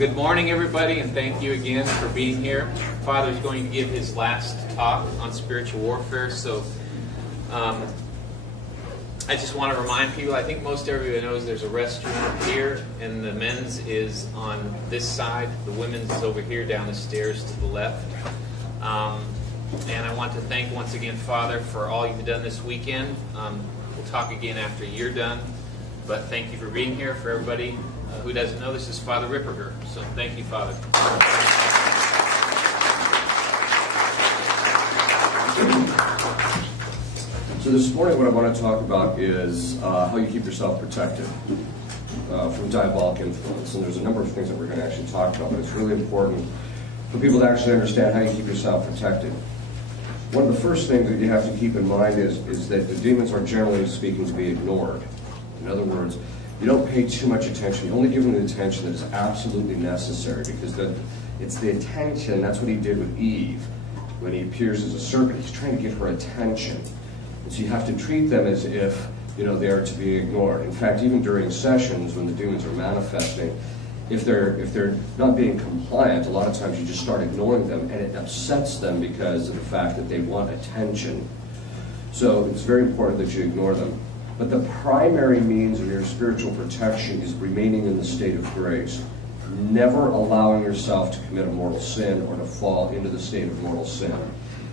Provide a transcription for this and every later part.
Good morning, everybody, and thank you again for being here. Father's going to give his last talk on spiritual warfare, so I just want to remind people, I think most everybody knows there's a restroom up here, and the men's is on this side. The women's is over here down the stairs to the left. And I want to thank once again, Father, for all you've done this weekend. We'll talk again after you're done, but thank you for being here. For everybody who doesn't know, this is Father Ripperger, so thank you, Father. So this morning what I want to talk about is how you keep yourself protected from diabolic influence. And there's a number of things that we're going to actually talk about, but it's really important for people to actually understand how you keep yourself protected. One of the first things that you have to keep in mind is that the demons are generally speaking to be ignored. In other words, you don't pay too much attention. You only give them the attention that is absolutely necessary, because it's the attention. That's what he did with Eve when he appears as a serpent. He's trying to get her attention. And so you have to treat them as if, they are to be ignored. In fact, even during sessions when the demons are manifesting, if they're not being compliant, a lot of times you just start ignoring them, and it upsets them because of the fact that they want attention. So it's very important that you ignore them. But the primary means of your spiritual protection is remaining in the state of grace, never allowing yourself to commit a mortal sin or to fall into the state of mortal sin.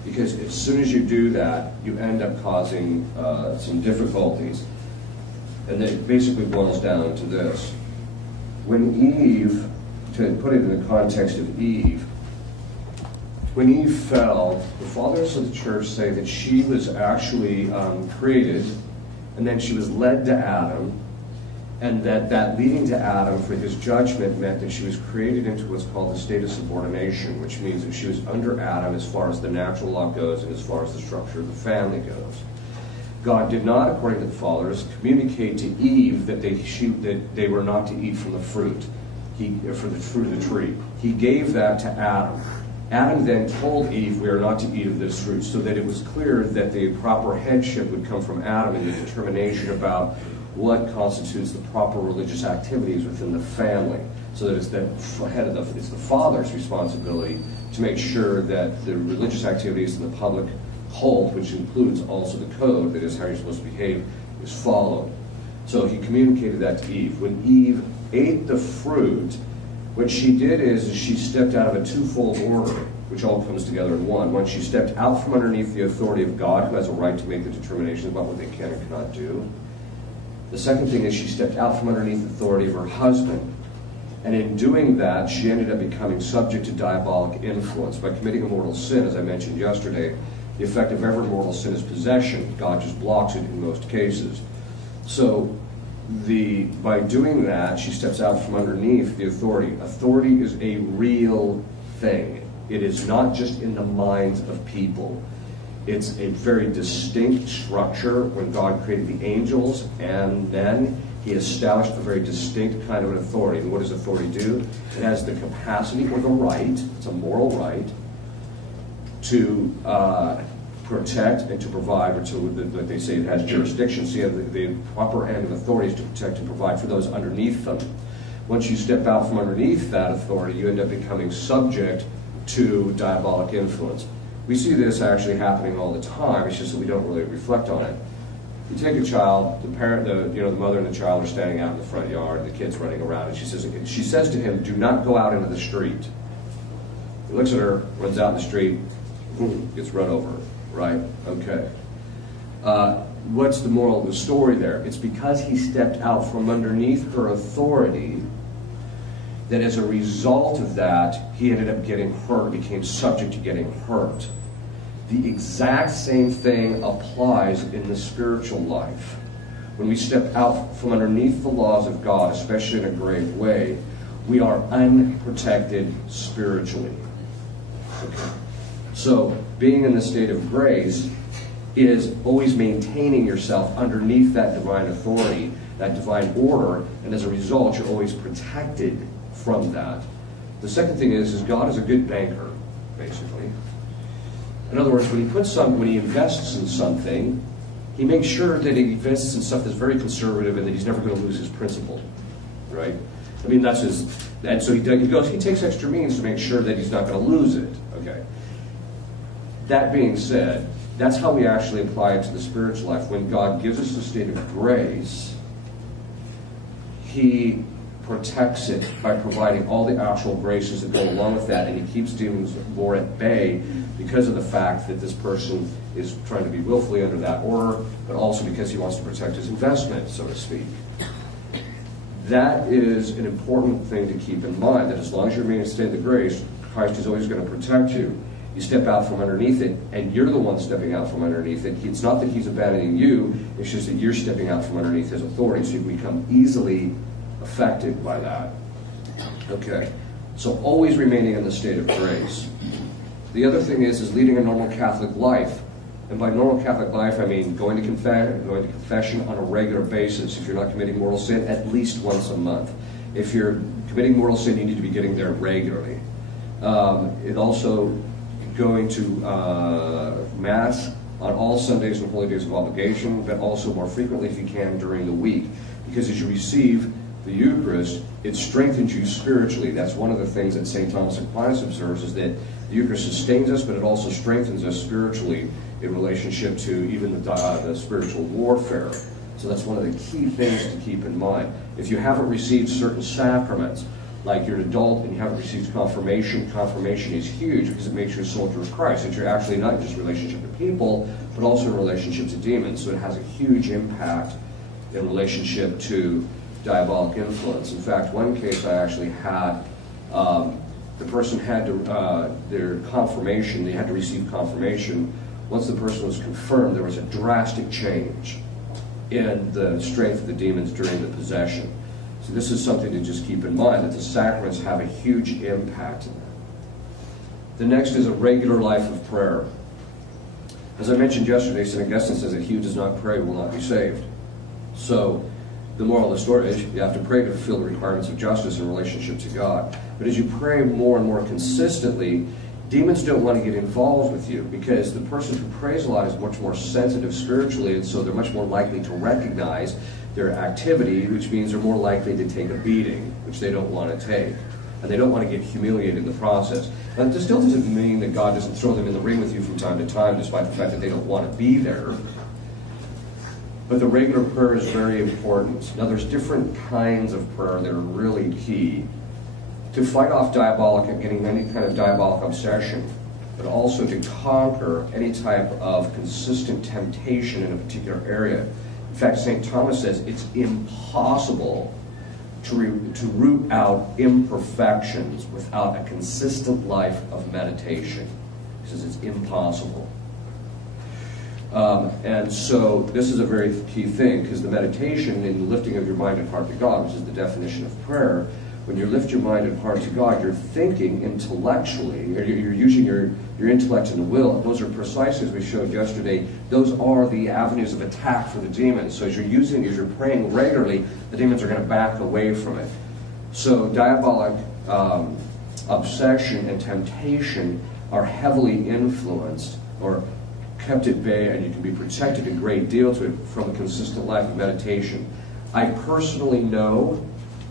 Because as soon as you do that, you end up causing some difficulties. And it basically boils down to this. When Eve, to put it in the context of Eve, when Eve fell, the fathers of the church say that she was actually created, and then she was led to Adam, and that leading to Adam for his judgment meant that she was created into what's called a state of subordination, which means that she was under Adam as far as the natural law goes and as far as the structure of the family goes. God did not, according to the fathers, communicate to Eve that they were not to eat from the fruit, from the fruit of the tree. He gave that to Adam. Adam then told Eve, we are not to eat of this fruit, so that it was clear that the proper headship would come from Adam in the determination about what constitutes the proper religious activities within the family. So that it's it's the father's responsibility to make sure that the religious activities in the public cult, which includes also the code, that is how you're supposed to behave, is followed. So he communicated that to Eve. When Eve ate the fruit, what she did is she stepped out of a twofold order, which all comes together in one. One, she stepped out from underneath the authority of God, who has a right to make the determination about what they can and cannot do. The second thing is she stepped out from underneath the authority of her husband. And in doing that, she ended up becoming subject to diabolic influence. By committing a mortal sin, as I mentioned yesterday, the effect of every mortal sin is possession. God just blocks it in most cases. So by doing that, she steps out from underneath the authority. Authority is a real thing. It is not just in the minds of people. It's a very distinct structure. When God created the angels and men, he established a very distinct kind of an authority. And what does authority do? It has the capacity or the right, it's a moral right, to protect and to provide, or to, like they say, it has jurisdiction. So you have the proper end of authority is to protect and provide for those underneath them. Once you step out from underneath that authority, you end up becoming subject to diabolic influence. We see this actually happening all the time. It's just that we don't really reflect on it. You take a child, the parent, the mother and the child are standing out in the front yard, and the kid's running around, and she says to him, "Do not go out into the street." He looks at her, runs out in the street, gets run over. Right? Okay. What's the moral of the story there? It's because he stepped out from underneath her authority that as a result of that, he ended up getting hurt, became subject to getting hurt. The exact same thing applies in the spiritual life. When we step out from underneath the laws of God, especially in a grave way, we are unprotected spiritually. Okay. So, being in the state of grace is always maintaining yourself underneath that divine authority, that divine order, and as a result, you're always protected from that. The second thing is God is a good banker, basically. In other words, when he invests in something, he makes sure that he invests in stuff that's very conservative and that he's never going to lose his principle, right? I mean, that's his, and so he takes extra means to make sure that he's not going to lose it. Okay. That being said, that's how we actually apply it to the spiritual life. When God gives us a state of grace, He protects it by providing all the actual graces that go along with that, and He keeps demons more at bay because of the fact that this person is trying to be willfully under that order, but also because he wants to protect his investment, so to speak. That is an important thing to keep in mind, that as long as you remain in a state of the grace, Christ is always going to protect you. You step out from underneath it, and you're the one stepping out from underneath it. It's not that He's abandoning you, it's just that you're stepping out from underneath His authority, so you can become easily affected by that. Okay, so always remaining in the state of grace. The other thing is leading a normal Catholic life. And by normal Catholic life, I mean going to confession on a regular basis. If you're not committing mortal sin, at least once a month. If you're committing mortal sin, you need to be getting there regularly. It also going to Mass on all Sundays and holy days of obligation, but also more frequently if you can during the week. Because as you receive the Eucharist, it strengthens you spiritually. That's one of the things that St. Thomas Aquinas observes, is that the Eucharist sustains us, but it also strengthens us spiritually in relationship to even the spiritual warfare. So that's one of the key things to keep in mind. If you haven't received certain sacraments, like you're an adult and you haven't received confirmation, confirmation is huge because it makes you a soldier of Christ. That you're actually not just in relationship to people, but also in relationship to demons. So it has a huge impact in relationship to diabolic influence. In fact, one case I actually had, the person had to, their confirmation, they had to receive confirmation. Once the person was confirmed, there was a drastic change in the strength of the demons during the possession. So this is something to just keep in mind, that the sacraments have a huge impact in that. The next is a regular life of prayer. As I mentioned yesterday, St. Augustine says that he who does not pray will not be saved. So the moral of the story is you have to pray to fulfill the requirements of justice in relationship to God. But as you pray more and more consistently, demons don't want to get involved with you, because the person who prays a lot is much more sensitive spiritually, and so they're much more likely to recognize their activity, which means they're more likely to take a beating, which they don't want to take. And they don't want to get humiliated in the process. And this still doesn't mean that God doesn't throw them in the ring with you from time to time, despite the fact that they don't want to be there. But the regular prayer is very important. Now, there's different kinds of prayer that are really key to fight off diabolic and getting any kind of diabolic obsession, but also to conquer any type of consistent temptation in a particular area. In fact, St. Thomas says it's impossible to root out imperfections without a consistent life of meditation. He says it's impossible. And so this is a very key thing, because the meditation in the lifting of your mind and heart to God, which is the definition of prayer, when you lift your mind and heart to God, you're thinking intellectually, or you're using your intellect and the will. And those are precisely, as we showed yesterday, those are the avenues of attack for the demons. So as you're praying regularly, the demons are going to back away from it. So diabolic obsession and temptation are heavily influenced or kept at bay, and you can be protected a great deal from a consistent life of meditation. I personally know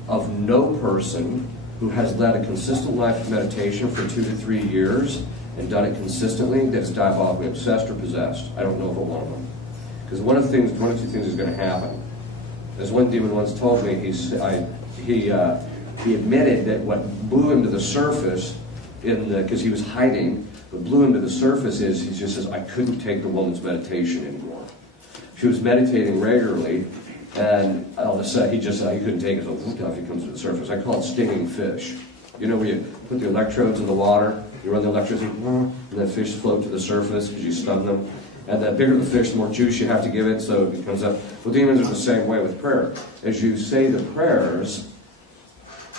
of no person who has led a consistent life of meditation for 2 to 3 years and done it consistently that is diabolically obsessed or possessed. I don't know of one of them. Because one of two things is going to happen. As one demon once told me, he admitted that what blew him to the surface, because he was hiding, what blew him to the surface is he just says, I couldn't take the woman's meditation anymore. She was meditating regularly, and all of a sudden he couldn't take it, so off he comes to the surface. I call it stinging fish. You know where you put the electrodes in the water, you run the electrodes, and the fish float to the surface because you stun them. And the bigger the fish, the more juice you have to give it, so it comes up. Well, demons are the same way with prayer. As you say the prayers,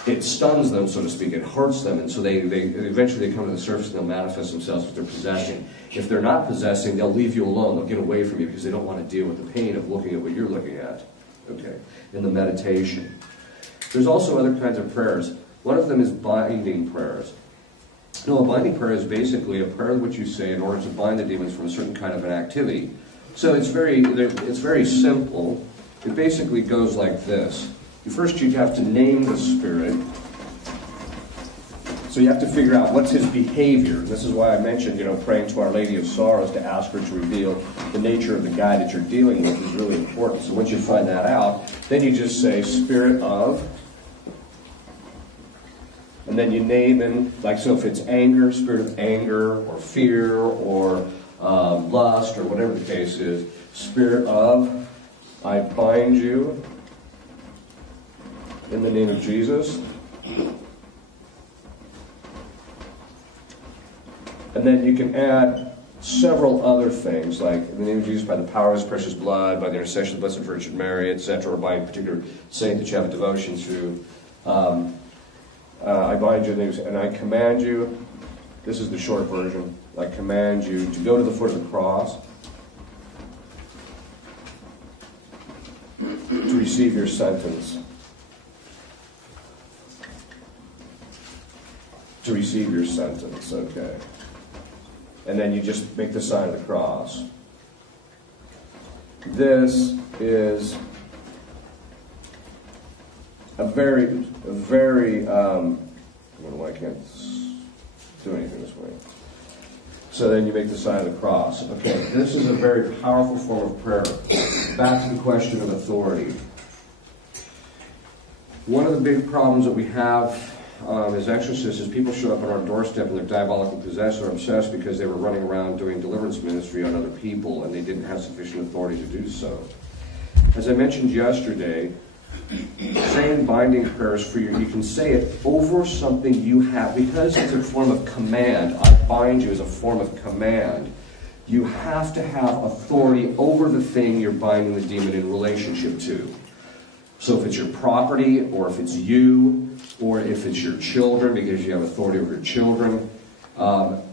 it stuns them, so to speak. It hurts them, and so they eventually come to the surface and they'll manifest themselves if they're possessing. If they're not possessing, they'll leave you alone. They'll get away from you because they don't want to deal with the pain of looking at what you're looking at. Okay, in the meditation. There's also other kinds of prayers. One of them is binding prayers. No, a binding prayer is basically a prayer which you say in order to bind the demons from a certain kind of an activity. So it's very simple. It basically goes like this. First, you have to name the spirit. So you have to figure out what's his behavior. And this is why I mentioned, praying to Our Lady of Sorrows to ask her to reveal the nature of the guy that you're dealing with is really important. So once you find that out, then you just say, spirit of, and then you name him, like, so if it's anger, spirit of anger, or fear, or lust, or whatever the case is, spirit of, I bind you in the name of Jesus. And then you can add several other things, like in the name of Jesus, by the power of his precious blood, by the intercession of the Blessed Virgin Mary, etc., or by a particular saint that you have a devotion to. I bind you in the name, and I command you, this is the short version, I command you to go to the foot of the cross to receive your sentence. To receive your sentence, okay. And then you just make the sign of the cross. This is a very, I don't know why I can't do anything this way. So then you make the sign of the cross. Okay, this is a very powerful form of prayer. Back to the question of authority. One of the big problems that we have as exorcists is people show up on our doorstep and they're diabolically possessed or obsessed because they were running around doing deliverance ministry on other people and they didn't have sufficient authority to do so. As I mentioned yesterday, saying binding prayers for you can say it over something you have, because it's a form of command. I bind you as a form of command. You have to have authority over the thing you're binding the demon in relationship to. So if it's your property, or if it's you, or if it's your children, because you have authority over your children,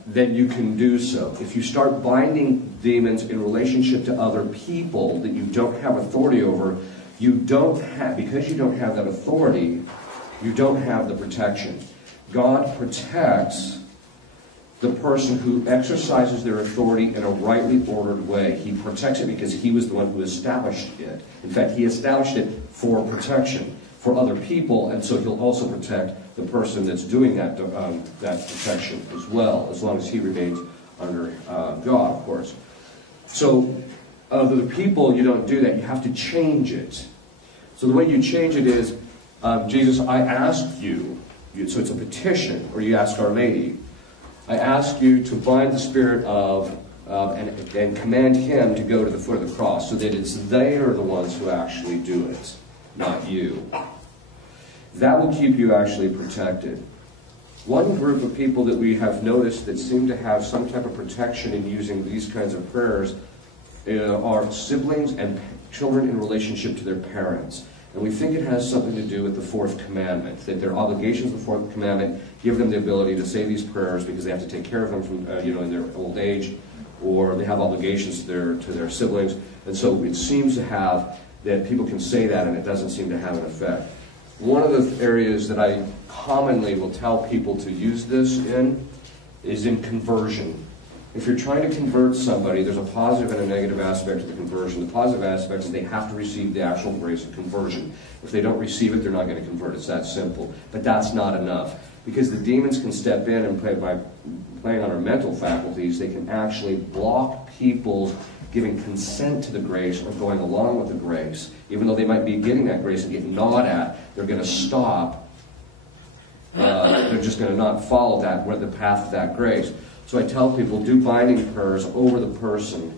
then you can do so. If you start binding demons in relationship to other people that you don't have authority over, because you don't have that authority, you don't have the protection. God protects the person who exercises their authority in a rightly ordered way. He protects it because he was the one who established it. In fact, he established it for protection for other people, and so he'll also protect the person that's doing that protection as well, as long as he remains under God, of course. So the people, you don't do that. You have to change it. So the way you change it is, Jesus, I ask you, so it's a petition, or you ask Our Lady, I ask you to bind the spirit of, and command him to go to the foot of the cross, so that it's they are the ones who actually do it, not you. That will keep you actually protected. One group of people that we have noticed that seem to have some type of protection in using these kinds of prayers are siblings and children in relationship to their parents. And we think it has something to do with the fourth commandment, that their obligations of the fourth commandment give them the ability to say these prayers because they have to take care of them from, in their old age, or they have obligations to their siblings. And so it seems to have that people can say that and it doesn't seem to have an effect. One of the areas that I commonly will tell people to use this in is in conversion. If you're trying to convert somebody, there's a positive and a negative aspect to the conversion. The positive aspect is they have to receive the actual grace of conversion. If they don't receive it, they're not going to convert. It's that simple. But that's not enough. Because the demons can step in and by playing on our mental faculties, they can actually block people's giving consent to the grace or going along with the grace. Even though they might be getting that grace and get gnawed at, they're going to stop. They're just going to not follow the path of that grace. So I tell people, do binding prayers over the person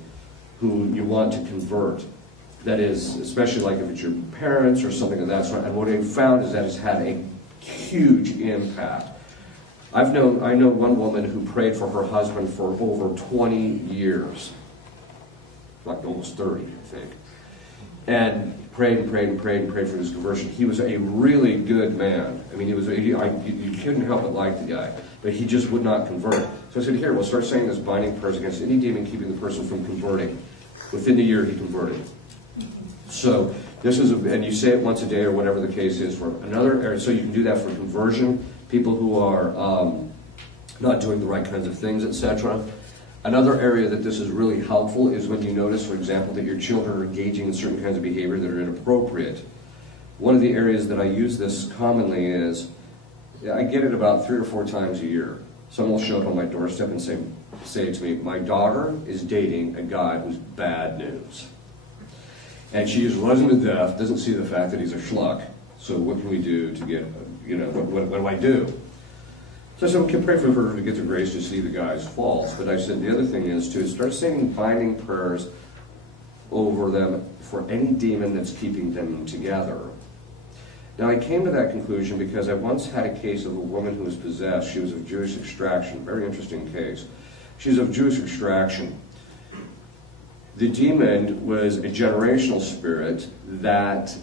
who you want to convert. That is, especially like if it's your parents or something of that sort. And what I've found is that it's had a huge impact. I know one woman who prayed for her husband for over 20 years. Like almost 30, I think. And prayed for his conversion. He was a really good man. I mean, you couldn't help but like the guy. But he just would not convert. So I said, here, we'll start saying this binding prayers against any demon keeping the person from converting. Within the year, he converted. So this is, and you say it once a day or whatever the case is for another area. So you can do that for conversion, people who are not doing the right kinds of things, etc. Another area that this is really helpful is when you notice, for example, that your children are engaging in certain kinds of behavior that are inappropriate. one of the areas that I use this commonly is, I get it about 3 or 4 times a year. Someone will show up on my doorstep and say to me, my daughter is dating a guy who's bad news. And she is loves him to death, doesn't see the fact that he's a schluck. So what can we do to get, what do I do? So I said, we can pray for her to get the grace to see the guy's faults. But I said, the other thing is to start saying binding prayers over them for any demon that's keeping them together. Now, I came to that conclusion because I once had a case of a woman who was possessed. She was of Jewish extraction. Very interesting case. She's of Jewish extraction. The demon was a generational spirit that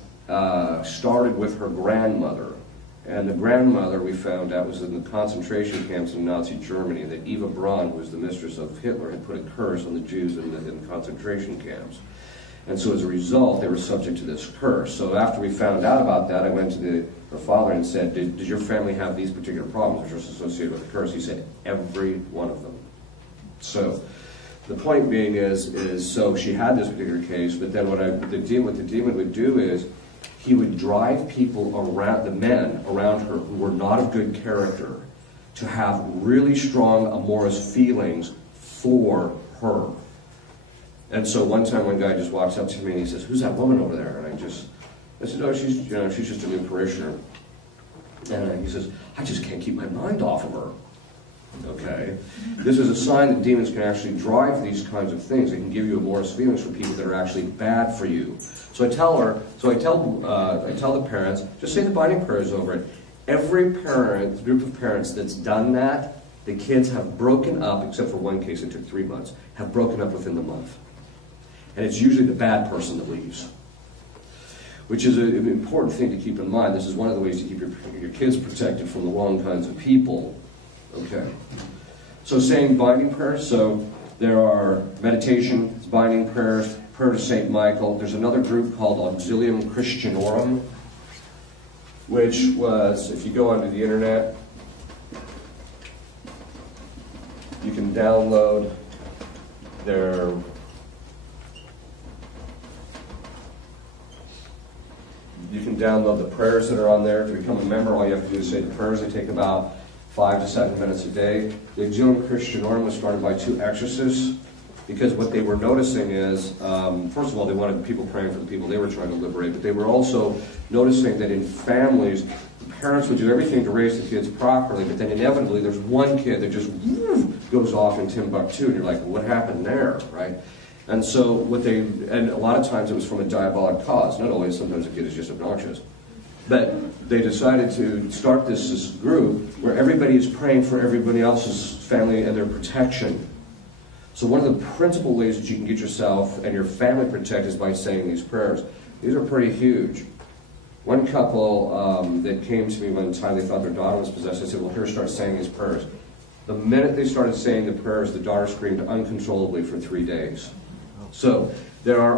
started with her grandmother. And the grandmother, we found out, was in the concentration camps in Nazi Germany. That Eva Braun, who was the mistress of Hitler, had put a curse on the Jews in the concentration camps. And so as a result, they were subject to this curse. So after we found out about that, I went to her father and said, did your family have these particular problems which are associated with the curse? He said, every one of them. So the point being is so she had this particular case, but then what the demon would do is he would drive people around, the men around her who were not of good character, to have really strong amorous feelings for her. And so one time one guy just walks up to me and he says, who's that woman over there? And I said, oh, she's just a new parishioner. And he says, I just can't keep my mind off of her. Okay? This is a sign that demons can actually drive these kinds of things. They can give you amorous feelings for people that are actually bad for you. So I tell the parents, just say the binding prayers over it. Every group of parents that's done that, the kids have broken up, except for one case that took 3 months, have broken up within the month. And it's usually the bad person that leaves, which is an important thing to keep in mind. This is one of the ways to keep your kids protected from the wrong kinds of people. Okay. So saying binding prayers, so there are meditation, binding prayers, prayer to St. Michael. There's another group called Auxilium Christianorum, which was, if you go onto the internet, you can download the prayers that are on there. To become a member, all you have to do is say the prayers. They take about 5 to 7 minutes a day. The Auxilium Christianorum was started by 2 exorcists because what they were noticing is, first of all, they wanted people praying for the people they were trying to liberate, but they were also noticing that in families, the parents would do everything to raise the kids properly, but then inevitably there's one kid that just goes off in Timbuktu, and you're like, what happened there, right? And so and a lot of times it was from a diabolic cause. Not always, sometimes the kid is just obnoxious. But they decided to start this group where everybody is praying for everybody else's family and their protection. So one of the principal ways that you can get yourself and your family protected is by saying these prayers. These are pretty huge. One couple that came to me one time, they thought their daughter was possessed. I said, well, here, start saying these prayers. The minute they started saying the prayers, the daughter screamed uncontrollably for 3 days. So there are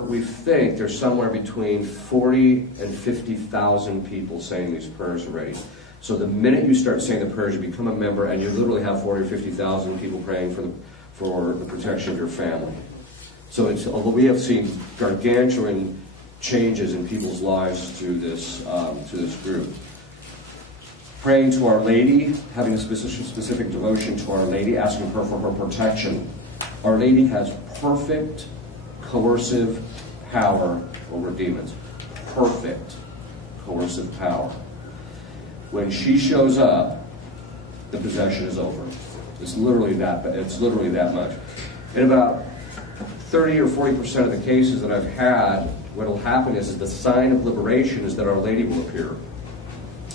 we think there's somewhere between 40 and 50,000 people saying these prayers already. So the minute you start saying the prayers, you become a member, and you literally have 40 or 50,000 people praying for the protection of your family. So although we have seen gargantuan changes in people's lives through this group. Praying to Our Lady, having a specific devotion to Our Lady, asking her for her protection. Our Lady has perfect coercive power over demons. Perfect coercive power. When she shows up, the possession is over. It's literally that much. In about 30 or 40% of the cases that I've had, what will happen is the sign of liberation is that Our Lady will appear.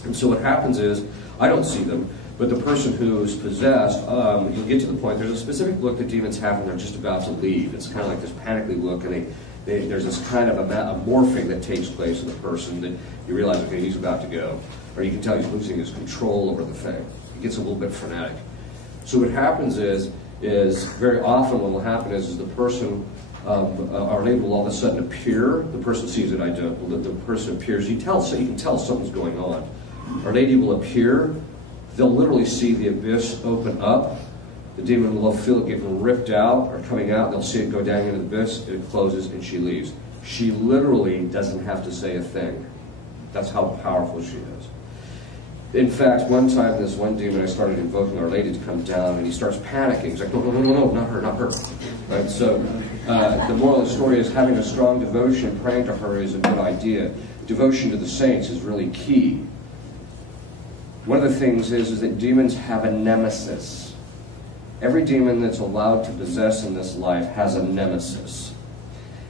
And so what happens is, I don't see them, but the person who's possessed, you'll get to the point, there's a specific look that demons have when they're just about to leave. It's kind of like this panicky look, and there's this kind of a morphing that takes place in the person that you realize, okay, he's about to go. Or you can tell he's losing his control over the thing. He gets a little bit frenetic. So what happens is very often what will happen is the person, Our Lady will all of a sudden appear. The person sees it, I don't. The person appears. You can tell something's going on. Our Lady will appear. They'll literally see the abyss open up. The demon will feel it getting ripped out or coming out. They'll see it go down into the abyss. It closes and she leaves. She literally doesn't have to say a thing. That's how powerful she is. In fact, one time, this one demon, I started invoking Our Lady to come down, and he starts panicking. He's like, no, no, no, no, no, not her, not her. Right? So the moral of the story is having a strong devotion, praying to her is a good idea. Devotion to the saints is really key. One of the things is that demons have a nemesis. Every demon that's allowed to possess in this life has a nemesis.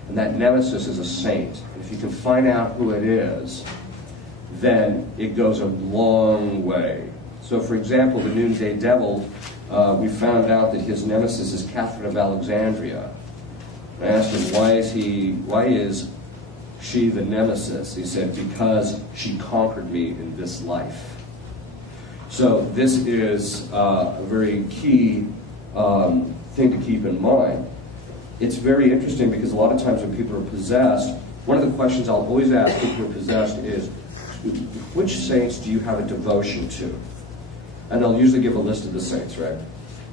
And that nemesis is a saint. And if you can find out who it is, then it goes a long way. So, for example, the noonday devil, we found out that his nemesis is Catherine of Alexandria. I asked him, why is she the nemesis? He said, because she conquered me in this life. So this is a very key thing to keep in mind. It's very interesting because a lot of times when people are possessed, one of the questions I'll always ask people who are possessed is, which saints do you have a devotion to? And they'll usually give a list of the saints, right?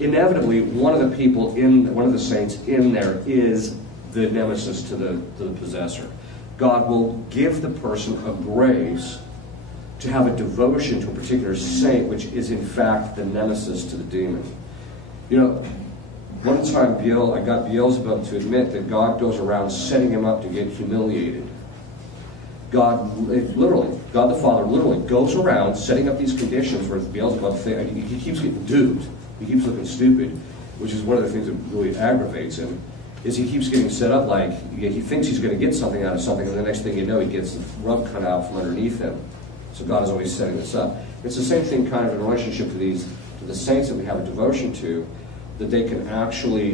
Inevitably, one of the saints in there is the nemesis to the possessor. God will give the person a grace to have a devotion to a particular saint, which is in fact the nemesis to the demon. You know, one time I got Beelzebub to admit that God goes around setting him up to get humiliated. God the Father literally goes around setting up these conditions where Beelzebub, he keeps getting duped. He keeps looking stupid, which is one of the things that really aggravates him, is he keeps getting set up like he thinks he's going to get something out of something, and the next thing you know, he gets the rug cut out from underneath him. So God is always setting this up. It's the same thing kind of in relationship to the saints that we have a devotion to, that they can actually,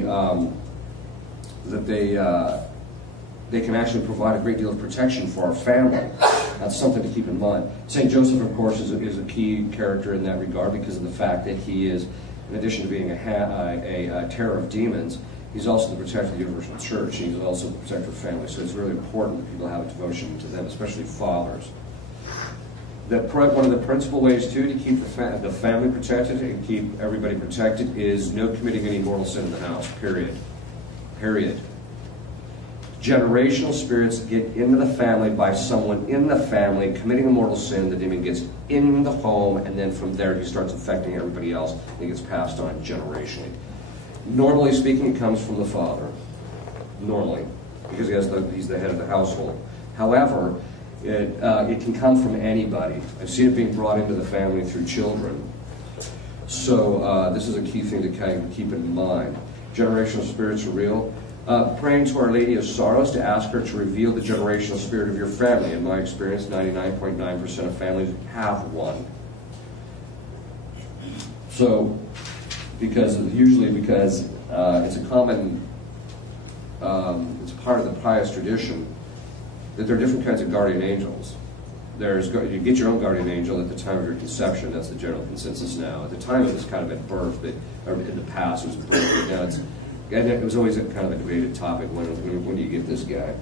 they can actually provide a great deal of protection for our family. That's something to keep in mind. St. Joseph, of course, is a key character in that regard because of the fact that he is, in addition to being a terror of demons, he's also the protector of the universal church. He's also the protector of family. So it's really important that people have a devotion to them, especially fathers. One of the principal ways, too, to keep the family protected and keep everybody protected is no committing any mortal sin in the house, period. Period. Generational spirits get into the family by someone in the family committing a mortal sin. The demon gets in the home, and then from there he starts affecting everybody else, and it gets passed on generationally. Normally speaking, it comes from the father. Normally, because he's the head of the household. However, it can come from anybody. I've seen it being brought into the family through children. So this is a key thing to kind of keep in mind. Generational spirits are real. Praying to Our Lady of Sorrows to ask her to reveal the generational spirit of your family. In my experience, 99.9% of families have one. So, because it's a common, it's part of the pious tradition that there are different kinds of guardian angels. You get your own guardian angel at the time of your conception. That's the general consensus now. At the time it was kind of at birth, or in the past it was birth, but now it was always kind of a debated topic, when do you get this guy?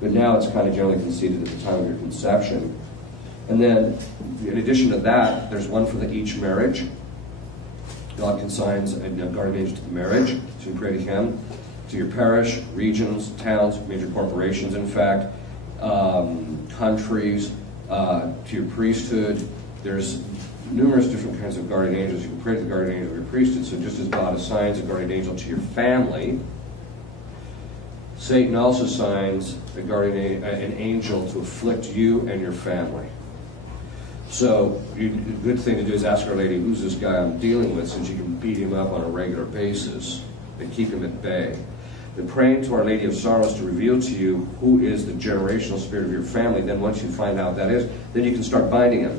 But now it's kind of generally conceded at the time of your conception. And then, in addition to that, there's one for each marriage. God consigns a guardian angel to the marriage, so you pray to him, to your parish, regions, towns, major corporations, in fact, countries, to your priesthood. There's numerous different kinds of guardian angels. You can pray to the guardian angel of your priesthood. So just as God assigns a guardian angel to your family, Satan also assigns an angel to afflict you and your family. So a good thing to do is ask Our Lady, who's this guy I'm dealing with, since you can beat him up on a regular basis and keep him at bay. Then praying to Our Lady of Sorrows to reveal to you who is the generational spirit of your family. Then once you find out that is, then you can start binding him.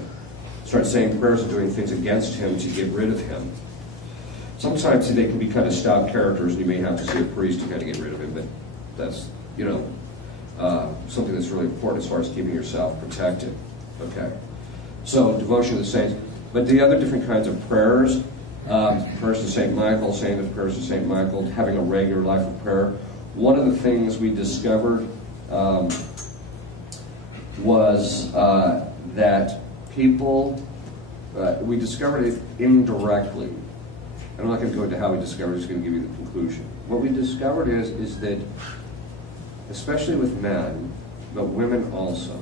Start saying prayers and doing things against him to get rid of him. Sometimes they can be kind of stout characters, and you may have to see a priest to kind of get rid of him, but that's, something that's really important as far as keeping yourself protected. Okay. So, devotion to the saints. But the other different kinds of prayers, prayers to St. Michael, saying the prayers to St. Michael, having a regular life of prayer. One of the things we discovered was that people, we discovered it indirectly. And I'm not going to go into how we discovered it, I'm just going to give you the conclusion. What we discovered is that, especially with men, but women also,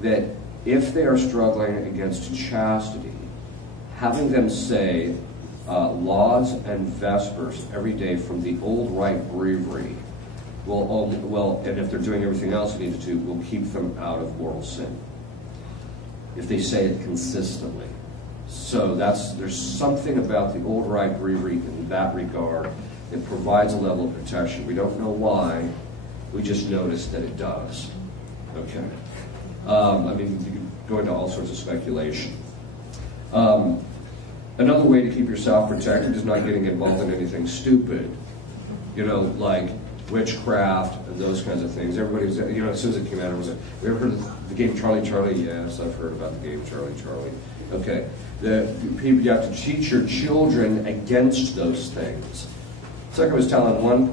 that if they are struggling against chastity, having them say lauds and vespers every day from the old rite breviary will, and if they're doing everything else they need to do, will keep them out of mortal sin. If they say it consistently. So there's something about the old rite breviary in that regard. It provides a level of protection. We don't know why. We just noticed that it does. Okay. I mean, you can go into all sorts of speculation. Another way to keep yourself protected is not getting involved in anything stupid. You know, like witchcraft and those kinds of things. Everybody was, you know, as soon as it came out, it was like, have you ever heard of the game Charlie Charlie? Yes, I've heard about the game Charlie Charlie. Okay. You have to teach your children against those things. It's like I was telling one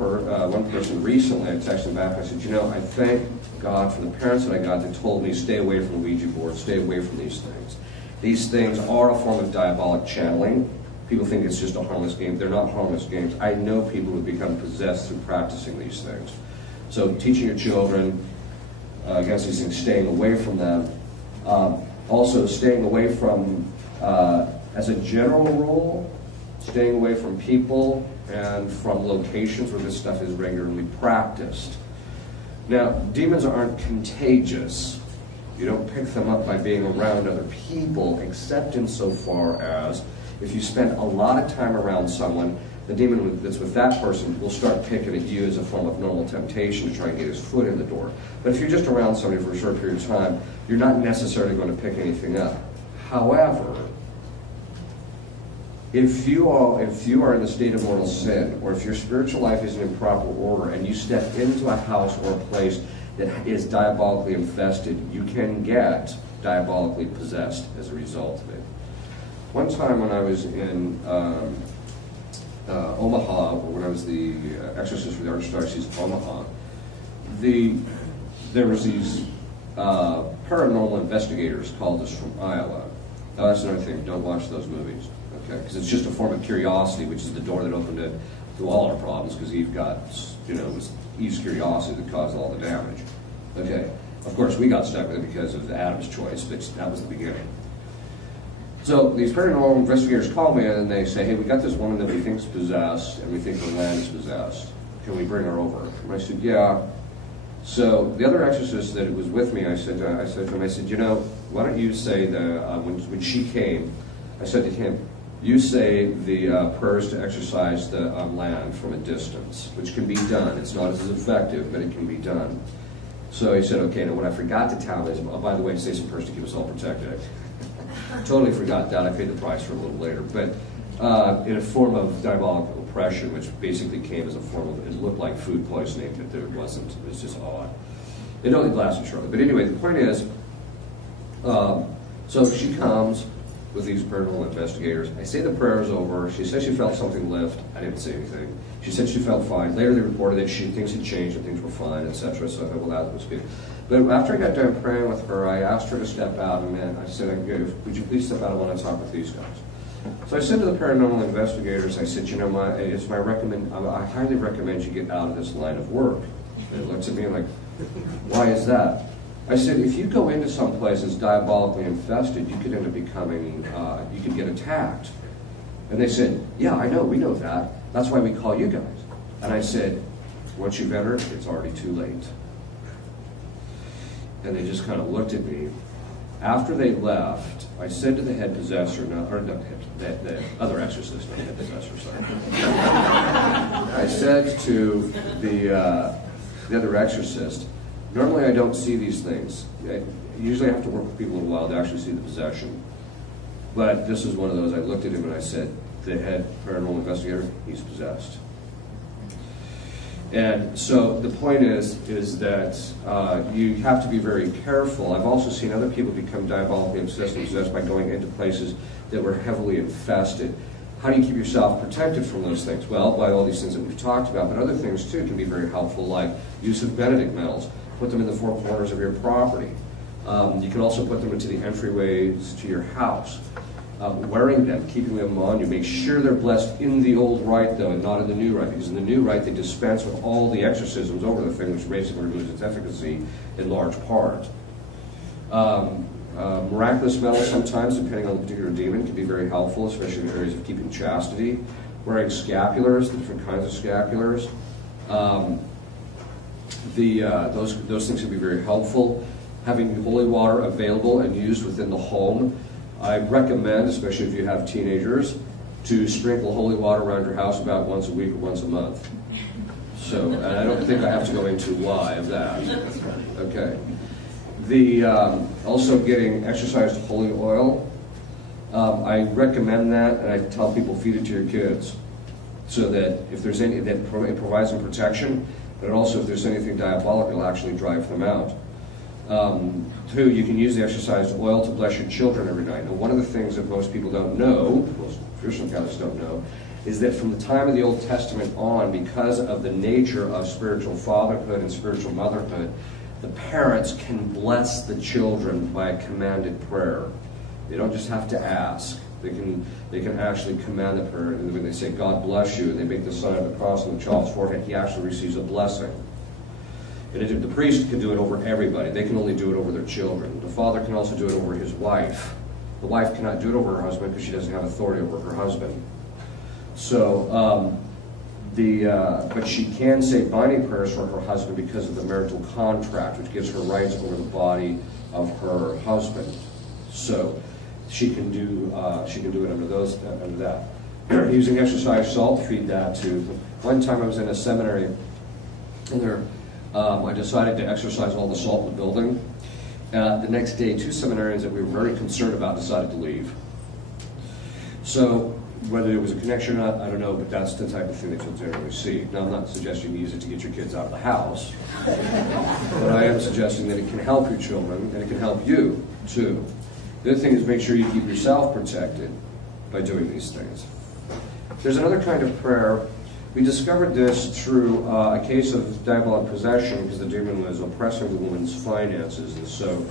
person recently, I texted back, I said, you know, I thank God for the parents that I got that told me stay away from the Ouija board, stay away from these things. These things are a form of diabolic channeling. People think it's just a harmless game. They're not harmless games. I know people who become possessed through practicing these things. So teaching your children against these things, staying away from them. Also staying away from, as a general rule, staying away from people and from locations where this stuff is regularly practiced. Now, demons aren't contagious. You don't pick them up by being around other people, except insofar as if you spend a lot of time around someone, the demon that's with that person will start picking at you as a form of normal temptation to try and get his foot in the door. But if you're just around somebody for a short period of time, you're not necessarily going to pick anything up. However, if you are in the state of mortal sin, or if your spiritual life is in improper order, and you step into a house or a place that is diabolically infested, you can get diabolically possessed as a result of it. One time when I was in Omaha, or when I was the exorcist for the Archdiocese of Omaha, there was these paranormal investigators called us from Iowa. Now that's another thing, don't watch those movies. Okay, because it's just a form of curiosity, which is the door that opened it to all our problems, because Eve got, you know, it was Eve's curiosity that caused all the damage. Okay, of course we got stuck with it because of Adam's choice, but that was the beginning. So these paranormal investigators call me and they say, hey, we got this woman that we think is possessed, and we think the land is possessed. Can we bring her over? And I said, yeah. So the other exorcist that was with me, I said to him, you know, why don't you say when she came, I said to him, you say the prayers to exorcise the land from a distance, which can be done. It's not as effective, but it can be done. So he said, okay, now what I forgot to tell him is, oh, by the way, to say some prayers to keep us all protected. I totally forgot that. I paid the price for it a little later. But in a form of diabolical oppression, which basically came as a form of, it looked like food poisoning, but there wasn't. It was just odd. It only lasted shortly. But anyway, the point is, so she comes with these paranormal investigators. I say the prayers over. She said she felt something lift. I didn't say anything. She said she felt fine. Later they reported that things had changed and things were fine, etc. So I thought, well, that was good. But after I got done praying with her, I asked her to step out, and then I said, would you please step out? I want to talk with these guys. So I said to the paranormal investigators, I said, you know, I highly recommend you get out of this line of work. They looked at me like, why is that? I said, if you go into some place that's diabolically infested, you could end up becoming, you could get attacked. And they said, yeah, I know, we know that. That's why we call you guys. And I said, once you've entered, it's already too late. And they just kind of looked at me. After they left, I said to the head possessor, the other exorcist, not head possessor, sorry. I said to the other exorcist, normally I don't see these things. Usually I have to work with people a little while to actually see the possession. But this was one of those. I looked at him and I said, the head paranormal investigator, he's possessed. And so the point is that you have to be very careful. I've also seen other people become diabolically obsessed and possessed by going into places that were heavily infested. How do you keep yourself protected from those things? Well, by all these things that we've talked about, but other things too can be very helpful, like use of Benedict metals. Put them in the four corners of your property. You can also put them into the entryways to your house. Wearing them, keeping them on you. Make sure they're blessed in the old rite, though, and not in the new rite, because in the new rite they dispense with all the exorcisms over the thing, which basically removes its efficacy in large part. Miraculous metals sometimes, depending on the particular demon, can be very helpful, especially in areas of keeping chastity. Wearing scapulars, the different kinds of scapulars. Those things can be very helpful. Having holy water available and used within the home. I recommend, especially if you have teenagers, to sprinkle holy water around your house about once a week or once a month. So, and I don't think I have to go into why of that. Okay. Also getting exercised holy oil. I recommend that, and I tell people feed it to your kids, so that if there's any, that it provides them protection, but also if there's anything diabolic, it'll actually drive them out. 2, you can use the exercised oil to bless your children every night. Now, one of the things that most people don't know, most traditional Catholics don't know, is that from the time of the Old Testament on, because of the nature of spiritual fatherhood and spiritual motherhood, the parents can bless the children by a commanded prayer. They don't just have to ask. They can actually command the prayer. And when they say, God bless you, and they make the sign of the cross on the child's forehead, he actually receives a blessing. And the priest can do it over everybody. They can only do it over their children. The father can also do it over his wife. The wife cannot do it over her husband because she doesn't have authority over her husband. So, but she can say binding prayers for her husband because of the marital contract, which gives her rights over the body of her husband. So she can do it under that. Using exercise salt, feed that too. One time I was in a seminary, and I decided to exercise all the salt in the building. The next day, 2 seminarians that we were very concerned about decided to leave. So whether it was a connection or not, I don't know, but that's the type of thing that you'll generally see. Now, I'm not suggesting you use it to get your kids out of the house, but I am suggesting that it can help your children, and it can help you, too. The other thing is make sure you keep yourself protected by doing these things. There's another kind of prayer. We discovered this through a case of diabolic possession because the demon was oppressing the woman's finances, and so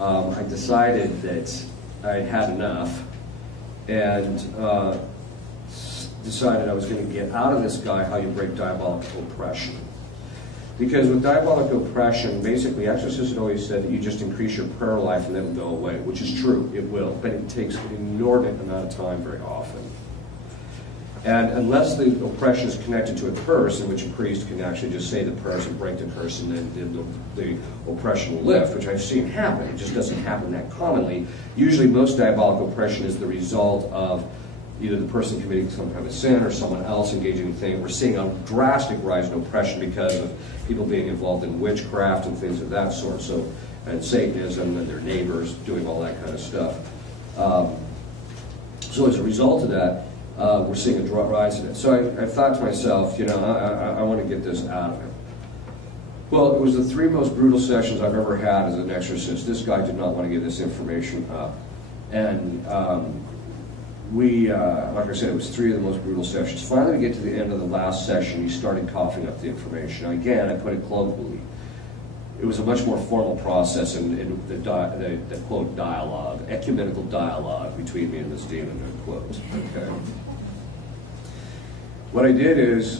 I decided that I had enough and decided I was going to get out of this guy how you break diabolic oppression. Because with diabolic oppression, basically exorcists had always said that you just increase your prayer life and it'll go away, which is true, it will, but it takes an inordinate amount of time very often. And unless the oppression is connected to a curse, in which a priest can actually just say the prayers and break the curse, and then the oppression will lift, which I've seen happen. It just doesn't happen that commonly. Usually most diabolic oppression is the result of either the person committing some kind of sin or someone else engaging in things. We're seeing a drastic rise in oppression because of people being involved in witchcraft and things of that sort, so, and Satanism and their neighbors doing all that kind of stuff. So as a result of that, we're seeing a rise in it. So I thought to myself, I want to get this out of him. Well, it was the 3 most brutal sessions I've ever had as an exorcist. This guy did not want to give this information up. And like I said, it was 3 of the most brutal sessions. Finally, we get to the end of the last session, he started coughing up the information. Now, again, I put it colloquially. It was a much more formal process in the quote, dialogue, ecumenical dialogue between me and this demon, unquote. Okay. What I did is,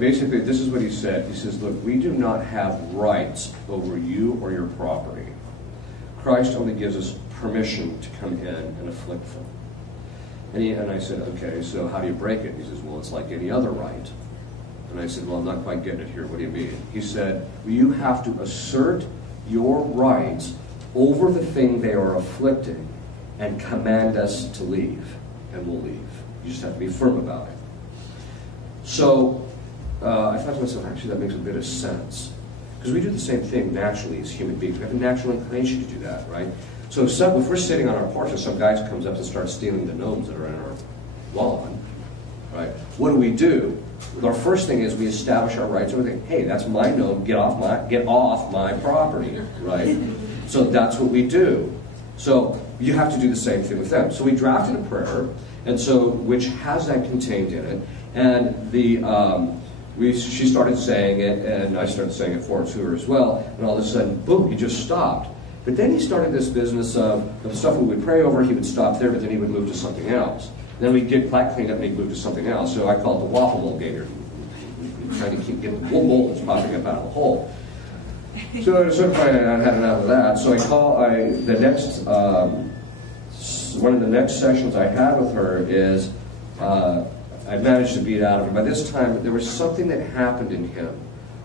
basically, this is what he said. He says, look, we do not have rights over you or your property. Christ only gives us permission to come in and afflict them. And I said, okay, so how do you break it? He says, well, it's like any other right. And I said, well, I'm not quite getting it here. What do you mean? He said, well, you have to assert your rights over the thing they are afflicting and command us to leave, and we'll leave. You just have to be firm about it. So I thought to myself, actually, that makes a bit of sense. Because we do the same thing naturally as human beings. We have a natural inclination to do that, right? So if we're sitting on our porch and some guy comes up and starts stealing the gnomes that are in our lawn, right? What do? Our first thing is we establish our rights and we think, hey, that's my gnome, get off my property, right? So that's what we do. So you have to do the same thing with them. So we drafted a prayer, and so which has that contained in it, and she started saying it, and I started saying it for her as well, and all of a sudden, boom, he just stopped. But then he started this business of the stuff we would pray over, he would stop there, but then he would move to something else. Then we'd get that cleaned up and he'd move to something else. So I call it the waffle bowl game. You're trying to get the bowl that's popping up out of the hole. So at a certain point, I had enough of that. So one of the next sessions I had with her is I managed to beat out of him. By this time, there was something that happened in him.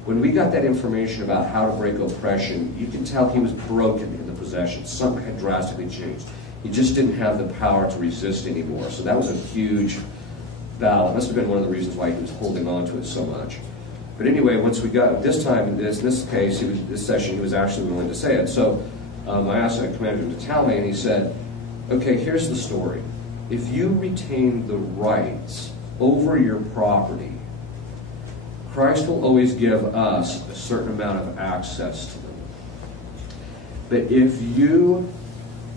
When we got that information about how to break oppression, you can tell he was broken in the possession. Something had drastically changed. He just didn't have the power to resist anymore. So that was a huge battle. It must have been one of the reasons why he was holding on to it so much. But anyway, once we got this time, in this case, this session, he was actually willing to say it. So I asked the commander to tell me, and he said, okay, here's the story. If you retain the rights over your property, Christ will always give us a certain amount of access to them. But if you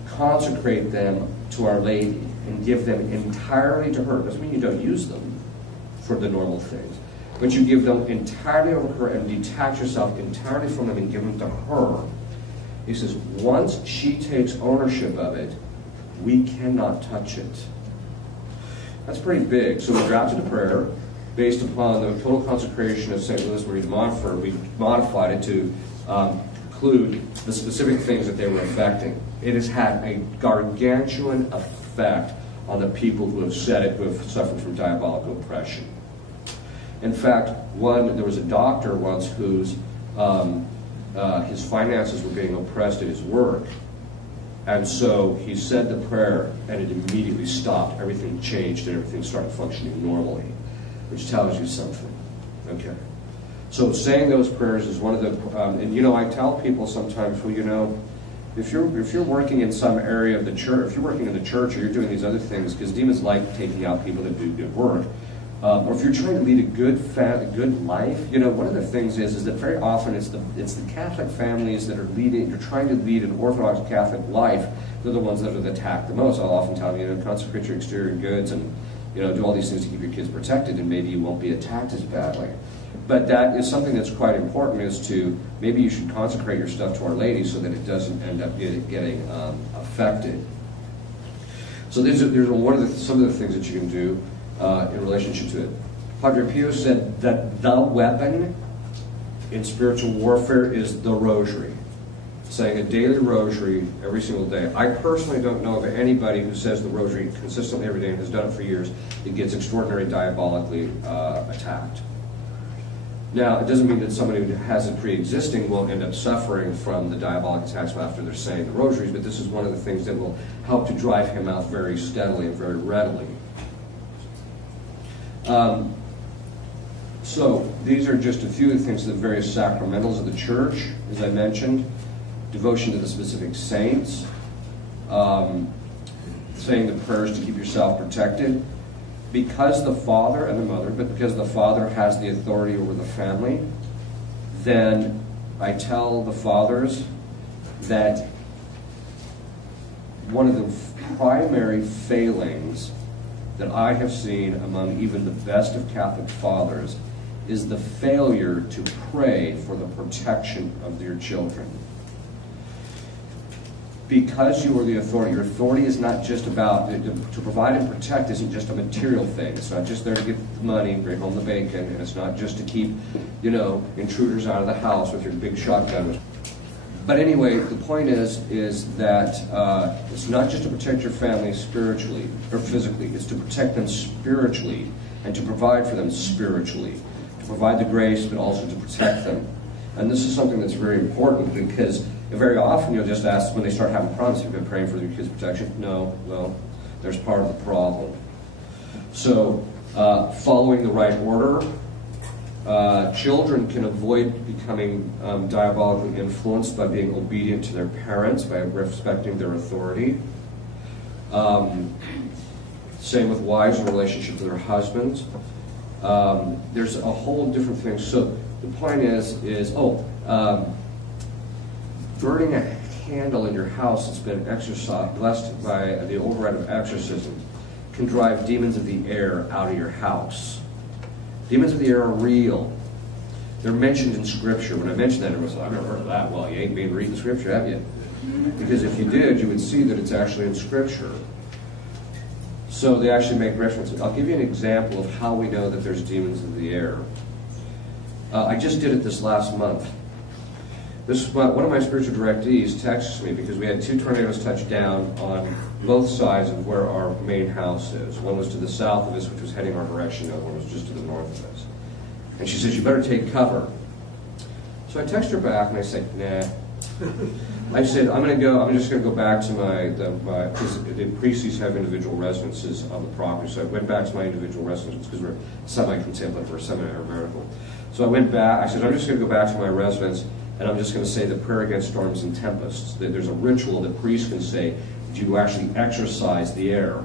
consecrate them to Our Lady and give them entirely to her, doesn't mean you don't use them for the normal things, but you give them entirely over her and detach yourself entirely from them and give them to her. He says, once she takes ownership of it, we cannot touch it. That's pretty big. So we drafted a prayer based upon the total consecration of St. Louis Marie de Montfort. We modified it to include the specific things that they were affecting. It has had a gargantuan effect on the people who have said it, who have suffered from diabolical oppression. In fact, there was a doctor once whose his finances were being oppressed at his work. And so he said the prayer, and it immediately stopped. Everything changed, and everything started functioning normally, which tells you something. Okay. So saying those prayers is one of the, and I tell people sometimes, well, if you're working in some area of the church, if you're working in the church or you're doing these other things, because demons like taking out people that do good work, or if you're trying to lead a good life, one of the things is that very often it's the Catholic families that are leading. You're trying to lead an Orthodox Catholic life. They're the ones that are attacked the most. I'll often tell them, consecrate your exterior goods and do all these things to keep your kids protected, and maybe you won't be attacked as badly. But that is something that's quite important. Is to maybe you should consecrate your stuff to Our Lady so that it doesn't end up getting affected. So there's some of the things that you can do in relationship to it. Padre Pio said that the weapon in spiritual warfare is the rosary. Saying a daily rosary every single day. I personally don't know of anybody who says the rosary consistently every day and has done it for years that gets extraordinarily diabolically attacked. Now, it doesn't mean that somebody who has it pre-existing won't end up suffering from the diabolic attacks after they're saying the rosaries, but this is one of the things that will help to drive him out very steadily and very readily. So these are just a few of the things, the various sacramentals of the church, as I mentioned, devotion to the specific saints, saying the prayers to keep yourself protected, because the father and the mother, but because the father has the authority over the family, then I tell the fathers that one of the primary failings that I have seen among even the best of Catholic fathers is the failure to pray for the protection of your children. Because you are the authority, your authority is not just about, to provide and protect isn't just a material thing. It's not just there to get the money and bring home the bacon, and it's not just to keep, intruders out of the house with your big shotgun. But anyway, the point is that it's not just to protect your family spiritually or physically, it's to protect them spiritually and to provide for them spiritually, to provide the grace but also to protect them. And this is something that's very important because very often you'll just ask when they start having problems, have you been praying for your kids' protection? No, well, there's part of the problem. So following the right order, children can avoid becoming diabolically influenced by being obedient to their parents, by respecting their authority. Same with wives in relationship to their husbands. There's a whole different thing. So the point is burning a candle in your house that's been blessed by the override of exorcism can drive demons of the air out of your house. Demons of the air are real. They're mentioned in Scripture. When I mentioned that, everyone said, I've never heard of that. Well, you ain't been reading the Scripture, have you? Because if you did, you would see that it's actually in Scripture. So they actually make reference. I'll give you an example of how we know that there's demons of the air. I just did it this last month. one of my spiritual directees texts me because we had 2 tornadoes touch down on both sides of where our main house is. One was to the south of us, which was heading our direction, the other one was just to the north of us. And she says, you better take cover. So I text her back and I said, nah. I said, I'm just going to go back to because the priests have individual residences on the property. So I went back to my individual residence because we're semi-contemplative or semi-aeronautical. So I went back, I said, I'm just going to go back to my residence and I'm just going to say the prayer against storms and tempests. That there's a ritual that priests can say to actually exorcise the air.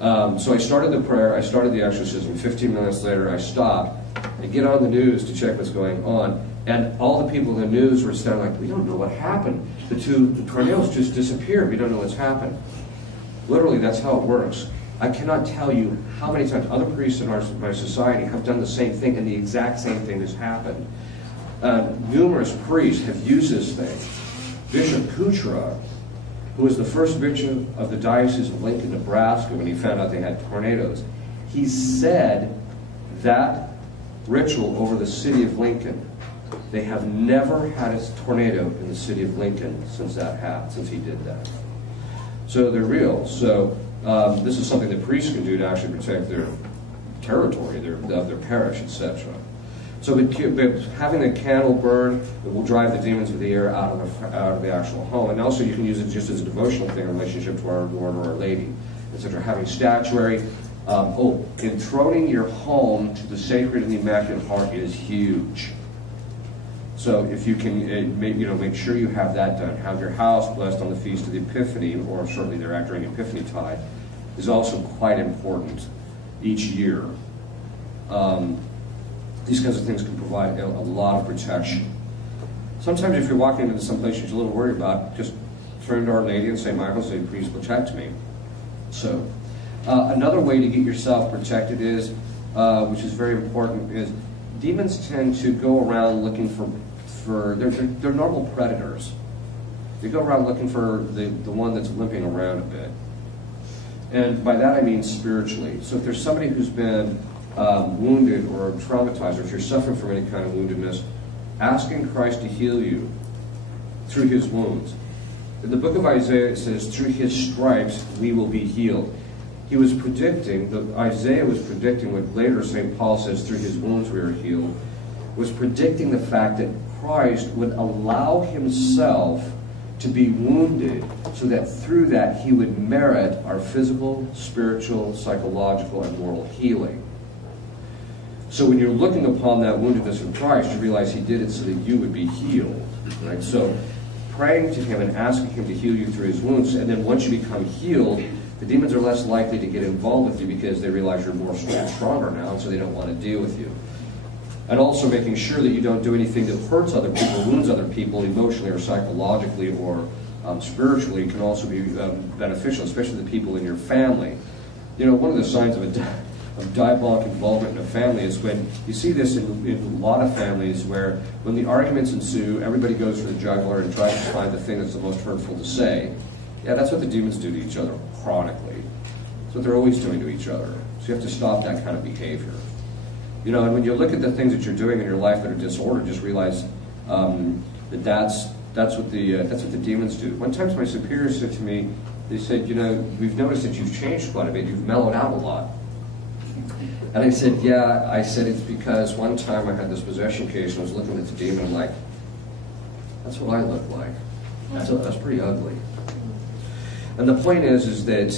So I started the prayer, I started the exorcism. 15 minutes later, I stopped. I get on the news to check what's going on, and all the people in the news were standing like, we don't know what happened. The tornadoes just disappeared. We don't know what's happened. Literally, that's how it works. I cannot tell you how many times other priests in my society have done the same thing, and the exact same thing has happened. Numerous priests have used this thing. Bishop Kuchera, who was the first bishop of the Diocese of Lincoln, Nebraska, when he found out they had tornadoes, he said that ritual over the city of Lincoln. They have never had a tornado in the city of Lincoln since that happened, since he did that. So they're real. So this is something that priests can do to actually protect their territory, their parish, etc. So having the candle burn, it will drive the demons of the air out of the actual home. And also you can use it just as a devotional thing in relationship to our Lord or Our Lady, etc. Having statuary. Enthroning your home to the Sacred and the Immaculate Heart is huge. So if you can make sure you have that done. Have your house blessed on the Feast of the Epiphany, or shortly thereafter during Epiphany tide, is also quite important each year. These kinds of things can provide a lot of protection. Sometimes if you're walking into some place you're a little worried about, just turn to Our Lady and say, Michael, say, please protect me. So another way to get yourself protected is, which is very important, is demons tend to go around looking for they're normal predators. They go around looking for the one that's limping around a bit. And by that I mean spiritually. So if there's somebody who's been wounded or traumatized, or if you're suffering from any kind of woundedness, asking Christ to heal you through his wounds. In the book of Isaiah it says, through his stripes we will be healed. He was predicting, Isaiah was predicting what later St. Paul says, through his wounds we are healed, was predicting the fact that Christ would allow himself to be wounded so that through that he would merit our physical, spiritual, psychological, and moral healing. So when you're looking upon that woundedness in Christ, you realize he did it so that you would be healed. Right? So praying to him and asking him to heal you through his wounds, and then once you become healed, the demons are less likely to get involved with you because they realize you're more stronger now, and so they don't want to deal with you. And also making sure that you don't do anything that hurts other people, wounds other people emotionally or psychologically or spiritually can also be beneficial, especially the people in your family. You know, one of the signs of diabolic involvement in a family is when you see this in a lot of families where when the arguments ensue, everybody goes for the jugular and tries to find the thing that's the most hurtful to say. Yeah, that's what the demons do to each other chronically. That's what they're always doing to each other. So you have to stop that kind of behavior. You know, and when you look at the things that you're doing in your life that are disordered, just realize that's what the demons do. One time my superiors said to me, they said, you know, we've noticed that you've changed quite a bit. You've mellowed out a lot. And I said, yeah. I said, it's because one time I had this possession case and I was looking at the demon and I'm like, that's what I look like. That's pretty ugly. And the point is that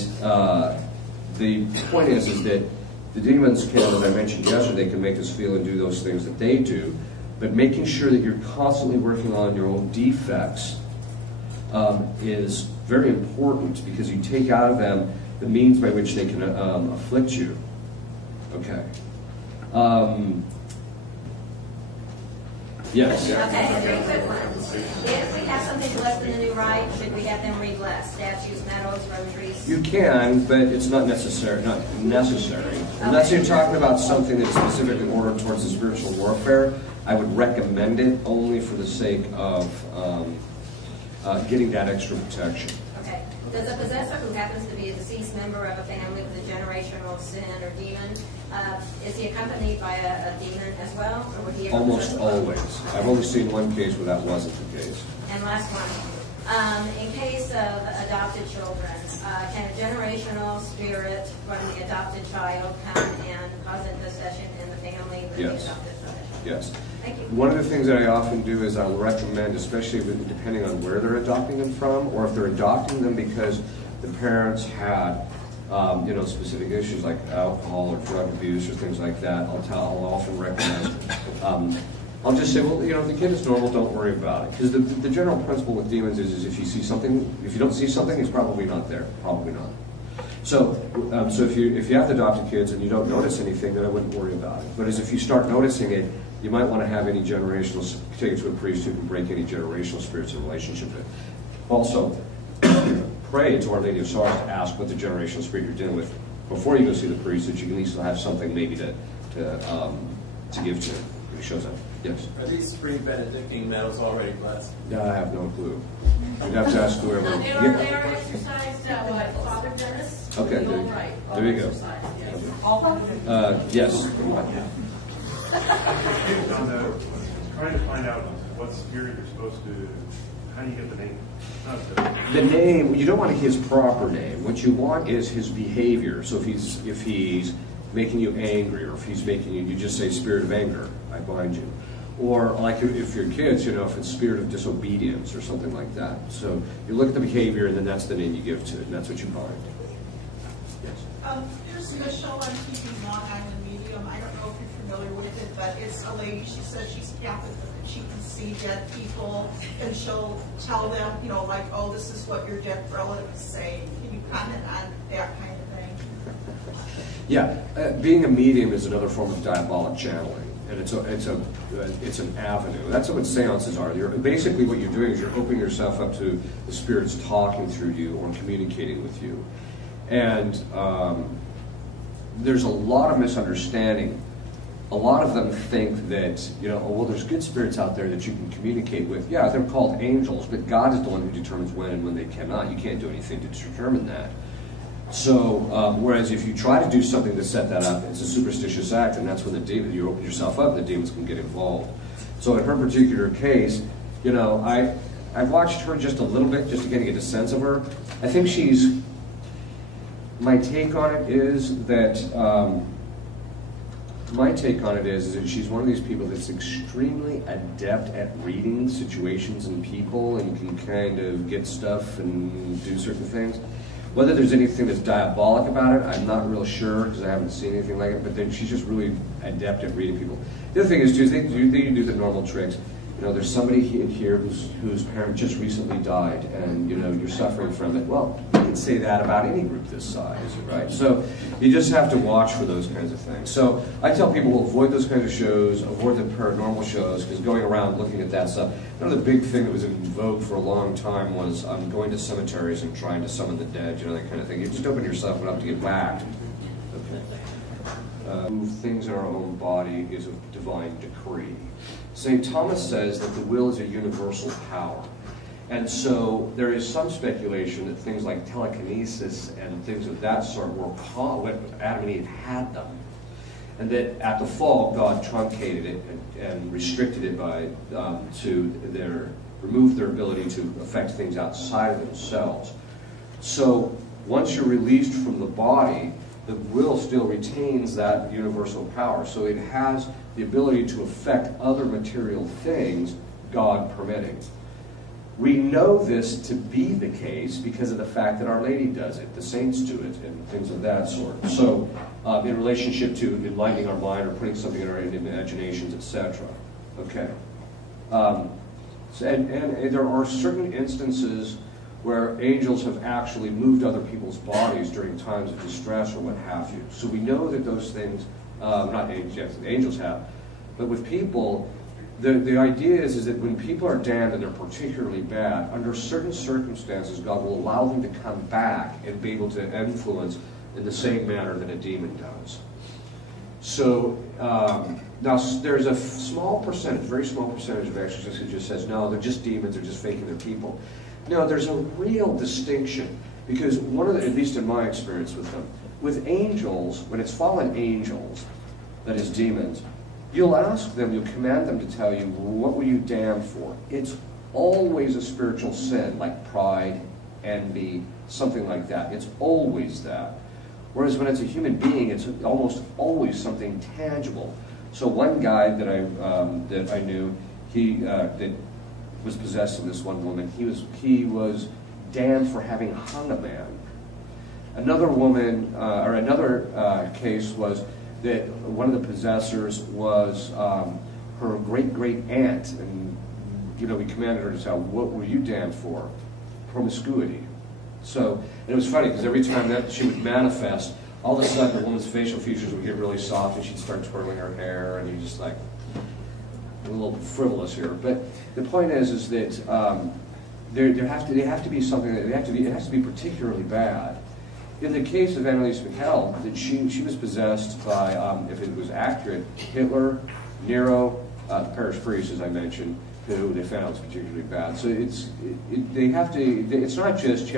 the demons can, as I mentioned yesterday, can make us feel and do those things that they do. But making sure that you're constantly working on your own defects is very important, because you take out of them the means by which they can afflict you. Okay. Yes. Okay, 3 quick ones. If we have something blessed in the new rite, should we have them re-blessed? Statues, medals, rosaries? You can, but it's not necessary. Unless you're talking about something that's specifically ordered towards the spiritual warfare, I would recommend it only for the sake of getting that extra protection. Okay. Does a possessor who happens to be a deceased member of a family with a generational sin or demon, is he accompanied by a demon as well? Or would he ever Almost possess- always. I've only seen one case where that wasn't the case. And last one. In case of adopted children, can a generational spirit from the adopted child come and cause intercession in the family with Yes. the adopted child? Yes. Thank you. One of the things that I often do is I'll recommend, especially depending on where they're adopting them from, or if they're adopting them because the parents had, specific issues like alcohol or drug abuse or things like that. I'll often recommend. I'll just say, well, the kid is normal. Don't worry about it, because the general principle with demons is if you see something, if you don't see something, it's probably not there. Probably not. So if you have adopted kids and you don't notice anything, then I wouldn't worry about it. But if you start noticing it, you might want to have any generational, take it to a priest who can break any generational spirits in relationship with it. Also, pray to Our Lady of Sorrows to ask what the generational spirit you're dealing with before you go see the priest, so that you can at least have something maybe to give to him when he shows up. Yes? Are these spring Benedictine medals already blessed? Yeah, I have no clue. You'd have to ask whoever. They are exercised by Father Dennis. Okay, You're right. there you go. Exercised, yes. All Father Yes. On trying to find out what spirit you're supposed to, how do you get the name? The name, you don't want his proper name. What you want is his behavior. So if he's making you angry, or if he's making you just say spirit of anger, I bind you. Or like if your kids, if it's spirit of disobedience or something like that. So you look at the behavior, and then that's the name you give to it, and that's what you bind. Yes. There's a show on TV, Long Island Medium. I don't know if you're familiar with it, but it's a lady. She says she's Catholic, but she can see dead people, and she'll tell them, oh, this is what your dead relative is saying. Can you comment on that kind of thing? Yeah, being a medium is another form of diabolic channeling, and it's an avenue. That's what seances are. Basically, what you're doing is you're opening yourself up to the spirits talking through you or communicating with you, and there's a lot of misunderstanding. A lot of them think that, there's good spirits out there that you can communicate with. Yeah, they're called angels, but God is the one who determines when and when they cannot. You can't do anything to determine that. So, whereas if you try to do something to set that up, it's a superstitious act, and that's when you open yourself up, the demons can get involved. So in her particular case, I've watched her just a little bit, just to get a sense of her. I think my take on it is that she's one of these people that's extremely adept at reading situations and people, and can kind of get stuff and do certain things. Whether there's anything that's diabolic about it, I'm not real sure, because I haven't seen anything like it, but then she's just really adept at reading people. The other thing is, too, they do the normal tricks. There's somebody in here whose parent just recently died, and you're suffering from it. Well, you can say that about any group this size, right? So you just have to watch for those kinds of things. So I tell people, avoid those kinds of shows, avoid the paranormal shows, because going around looking at that stuff. The big thing that was in vogue for a long time was going to cemeteries and trying to summon the dead, that kind of thing. You just open yourself up to get whacked. Okay. Things in our own body is a divine decree. St. Thomas says that the will is a universal power. And so there is some speculation that things like telekinesis and things of that sort were when Adam and Eve had them. And that at the fall, God truncated it and restricted it removed their ability to affect things outside of themselves. So once you're released from the body, the will still retains that universal power. So it has the ability to affect other material things, God permitting. We know this to be the case because of the fact that Our Lady does it, the saints do it, and things of that sort. So in relationship to enlightening our mind or putting something in our imaginations, etc. Okay. And there are certain instances where angels have actually moved other people's bodies during times of distress or what have you. So we know that those things, not angels, yes, angels have, but with people, the idea is that when people are damned and they're particularly bad, under certain circumstances, God will allow them to come back and be able to influence in the same manner that a demon does. So now there's a small percentage, very small percentage of exorcists who just says, no, they're just demons, they're just faking their people. No, there's a real distinction Because one of the, at least in my experience with them, with angels, when it's fallen angels, that is demons, you'll ask them, you'll command them to tell you, what were you damned for? It's always a spiritual sin, like pride, envy, something like that. It's always that. Whereas when it's a human being, it's almost always something tangible. So one guy that I knew, that was possessing this one woman, he was damned for having hung a man. Another woman, or another case was that one of the possessors was her great-great aunt, and we commanded her to tell, what were you damned for? Promiscuity. So, and it was funny, because every time that she would manifest, all of a sudden the woman's facial features would get really soft, and she'd start twirling her hair, and you just like, a little frivolous here. But the point is that they have to be something that it has to be particularly bad. In the case of Annalise McHale, that she was possessed by, if it was accurate, Hitler, Nero, the parish priest, as I mentioned, who they found was particularly bad. So they have to. It's not just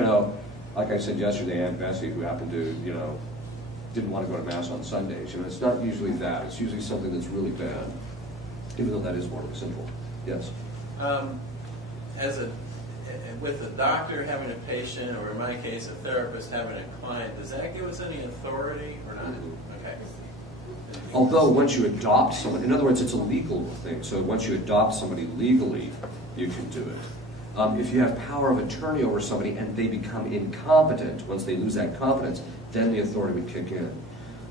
like I said yesterday, Aunt Bessie, who happened to didn't want to go to mass on Sundays. It's not usually that. It's usually something that's really bad, even though that is more simple. Yes. With a doctor having a patient, or in my case, a therapist having a client, does that give us any authority or not? Okay. Although once you adopt someone, in other words, it's a legal thing. So once you adopt somebody legally, you can do it. If you have power of attorney over somebody and they become incompetent, once they lose that competence, then the authority would kick in.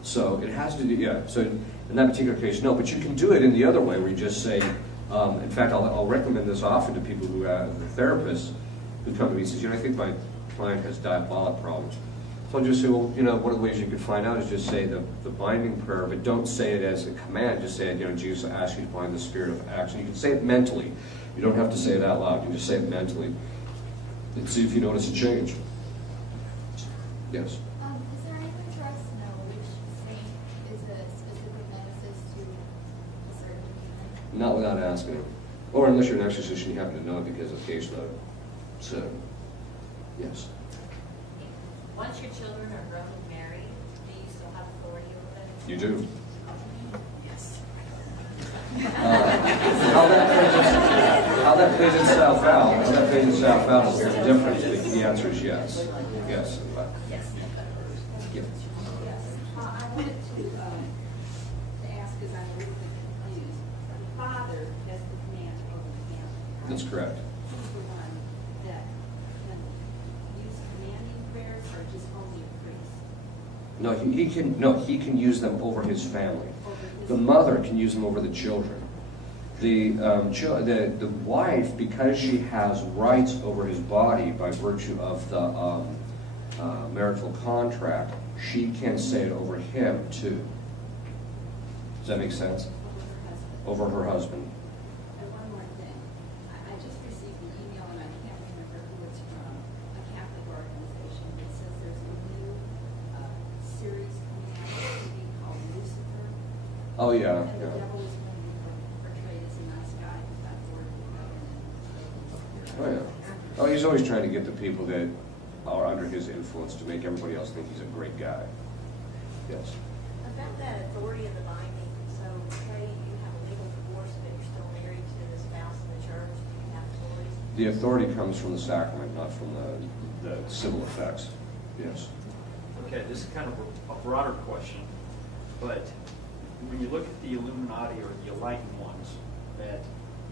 So it has to do, yeah. So in that particular case, no. But you can do it in the other way, where you just say, in fact, I'll recommend this often to people who have therapists who come to me and says, I think my client has diabolic problems. So I'll just say, well, one of the ways you could find out is just say the binding prayer, but don't say it as a command. Just say it, Jesus, I ask you to bind the spirit of action. You can say it mentally. You don't have to say it out loud. You can just say it mentally and see if you notice a change. Yes? Is there anything for us to know which saint is a specific nemesis to a certain demon? Not without asking. Or unless you're an exorcist and you happen to know it because of caseload. So, yes. Once your children are grown and married, do you still have authority over them? You do. Yes. How that plays itself out is very different. The answer is yes. Yes. Yes. Yeah. I wanted to ask, because I'm a little bit confused. The father has the command over the family. That's correct. He's the one that can use commanding prayers, or just only a priest? No, he can use them over his family. The mother can use them over the children. The wife, because she has rights over his body by virtue of the marital contract, she can say it over him too. Does that make sense? Over her husband. Over her husband. And one more thing. I just received an email, and I can't remember who it's from, a Catholic organization that says there's a new series coming out on TV called Lucifer. Oh yeah. And the devil is going to be portrayed as a nice guy who's got authority over Oh yeah. Oh, he's always trying to get the people that are under his influence to make everybody else think he's a great guy. Yes. About that authority of the binding, so say you have a legal divorce, but you're still married to the spouse in the church, do you have authority? The authority comes from the sacrament, not from the civil effects. Yes. Okay, this is kind of a broader question, but when you look at the Illuminati or the enlightened ones, that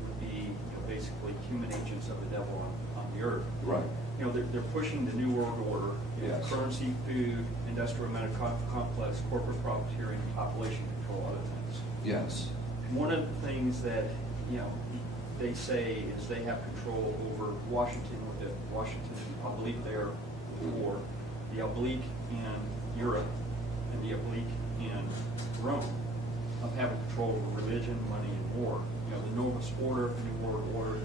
would be basically human agents of the devil on the earth. Right. They're pushing the New World Order, Yes. currency, food, industrial complex, corporate profiteering, population control, other things. Yes. And one of the things that they say is they have control over Washington, I believe they're for the oblique in Europe and the oblique in Rome, of having control over religion, money, and war. The Novus Order, the New World Order.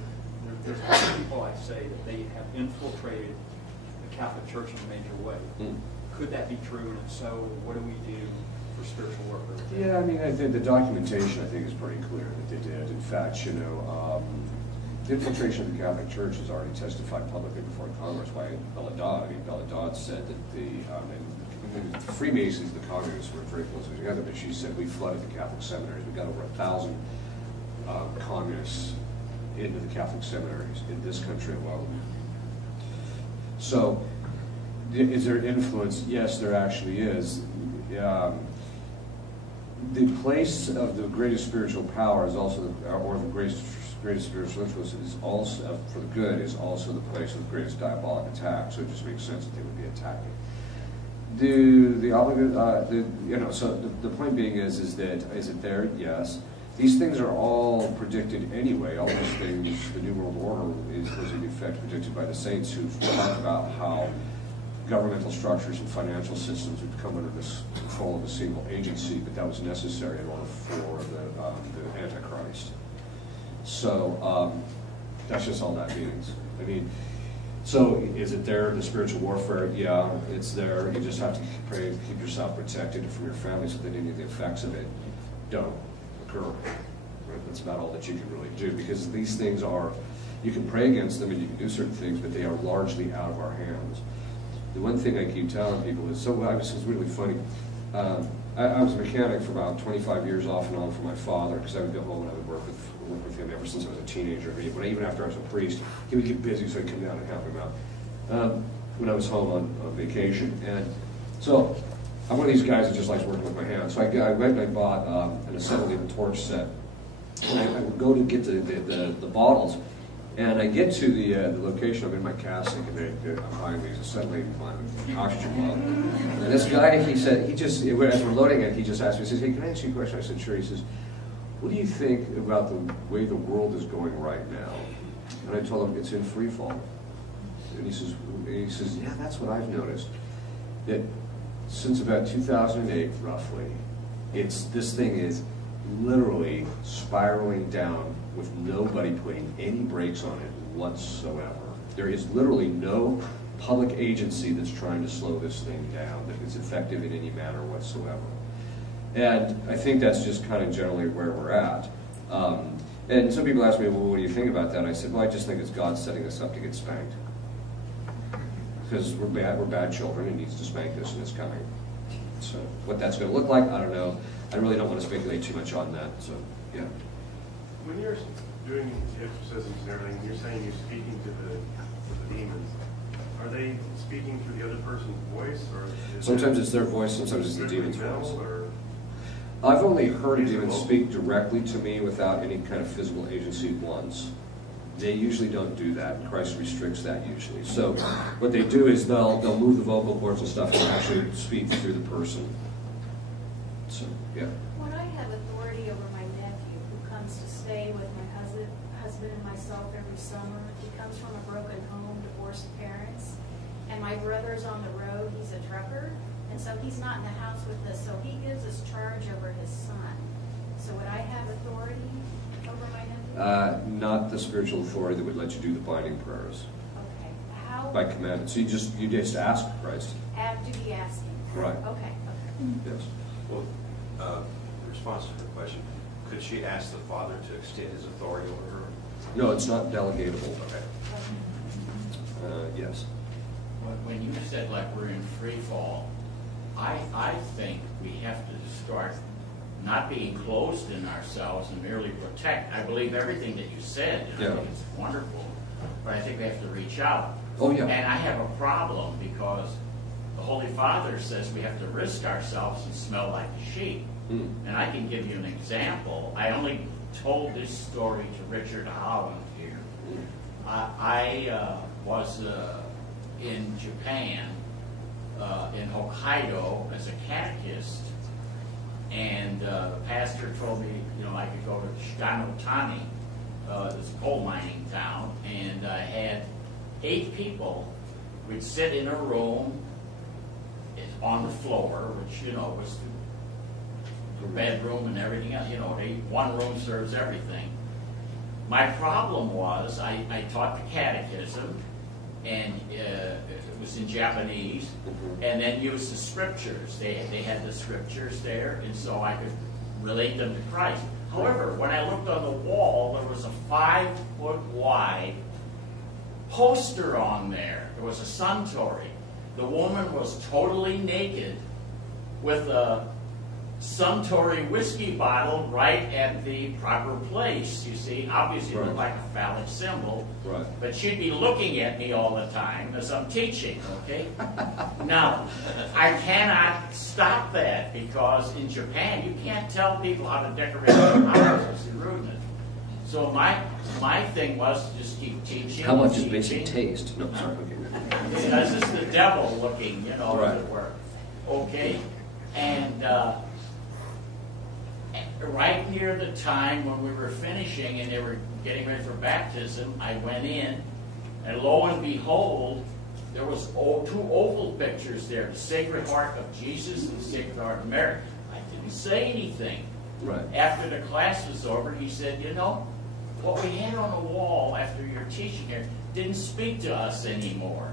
There's a lot of people, I say, that they have infiltrated the Catholic Church in a major way. Could that be true? And if so, what do we do for spiritual warfare? Yeah, I mean, the documentation, I think, is pretty clear that they did. In fact, the infiltration of the Catholic Church is already testified publicly before Congress by Bella Dodd. I mean, Bella Dodd said that the Freemasons and the Communists were very closely together, but she said we flooded the Catholic seminaries. We got over 1,000 communists into the Catholic seminaries in this country alone. So, is there influence? Yes, there actually is. The place of the greatest spiritual power is also, or the greatest spiritual influence is also, for the good, is also the place of the greatest diabolic attack. So it just makes sense that they would be attacking. So the point being is it there? Yes. These things are all predicted anyway. All these things, the New World Order was in effect predicted by the saints who've talked about how governmental structures and financial systems would come under this control of a single agency, but that was necessary in order for the Antichrist. So that's just all that means. I mean, so is it there, the spiritual warfare? Yeah, it's there. You just have to pray, keep yourself protected from your family so that any of the effects of it don't occur. Right? That's about all that you can really do, because these things are, you can pray against them and you can do certain things, but they are largely out of our hands. The one thing I keep telling people is, this is really funny. I was a mechanic for about 25 years off and on for my father, because I would go home and I would work with him ever since I was a teenager. Even after I was a priest, he would get busy, so I'd come down and help him out when I was home on vacation. And so I'm one of these guys that just likes working with my hands. So I went and I bought an assembly and torch set. And I would go to get the bottles. And I get to the location. I'm in my casting, and I'm buying these assembly oxygen bottles. And this guy, as we're loading it, he just asked me, he says, "Hey, can I ask you a question?" I said, "Sure." He says, "What do you think about the way the world is going right now?" And I told him, "It's in free fall." And he says, "Yeah, that's what I've noticed. That since about 2008, roughly, this thing is literally spiraling down with nobody putting any brakes on it whatsoever. There is literally no public agency that's trying to slow this thing down, that is effective in any manner whatsoever." And I think that's just kind of generally where we're at. And some people ask me, "Well, what do you think about that?" And I said, "Well, I just think it's God setting us up to get spanked. Because we're bad children, and He needs to spank us, and it's coming." So what that's going to look like, I don't know. I really don't want to speculate too much on that. So, yeah. When you're doing exorcisms and everything, you're saying you're speaking to the demons. Are they speaking through the other person's voice, or sometimes it's their voice, sometimes it's the demon's voice. I've only heard a demon speak directly to me without any kind of physical agency once. They usually don't do that. Christ restricts that usually. So what they do is they'll move the vocal cords and stuff and actually speak through the person. So, yeah. When I have authority over my nephew who comes to stay with my husband and myself every summer, he comes from a broken home, divorced parents, and my brother's on the road, he's a trucker, and so he's not in the house with us, so he gives us charge over his son. So would I have authority over my nephew? Not the spiritual authority that would let you do the binding prayers. Okay. How? By commandment. So you just ask Christ. Have to be asking. Right. Okay. Yes. Well, response to her question, could she ask the Father to extend His authority over her? No, it's not delegatable. Okay. Yes. When you said like we're in free fall, I think we have to start not being closed in ourselves and merely protect. I believe everything that you said, and I think it's wonderful, but I think we have to reach out. Oh, yeah. And I have a problem because the Holy Father says we have to risk ourselves and smell like a sheep. And I can give you an example. I only told this story to Richard Holland here. I was in Japan, in Hokkaido, as a catechist, and the pastor told me, I could go to Shiganotani, this coal mining town, and I had 8 people. We'd sit in a room on the floor, which, was the bedroom and everything else. One room serves everything. My problem was I taught the catechism, and it was in Japanese, and then used the scriptures. They had the scriptures there, and so I could relate them to Christ. However, when I looked on the wall, there was a 5-foot wide poster on there. There was a suntory. The woman was totally naked with a suntory whiskey bottle right at the proper place. You see, obviously it looked like a phallic symbol, but she'd be looking at me all the time as I'm teaching, okay? Now, I cannot stop that because in Japan you can't tell people how to decorate their house. It's rudeness. So my thing was to just keep teaching. How much is basic taste? No, sorry, okay. This is the devil looking, you know, as it were. Okay? And right near the time when we were finishing and they were getting ready for baptism, I went in, and lo and behold, there was 2 oval pictures there, the Sacred Heart of Jesus and the Sacred Heart of Mary. I didn't say anything. Right. After the class was over, he said, you know, what we had on the wall after your teaching here didn't speak to us anymore.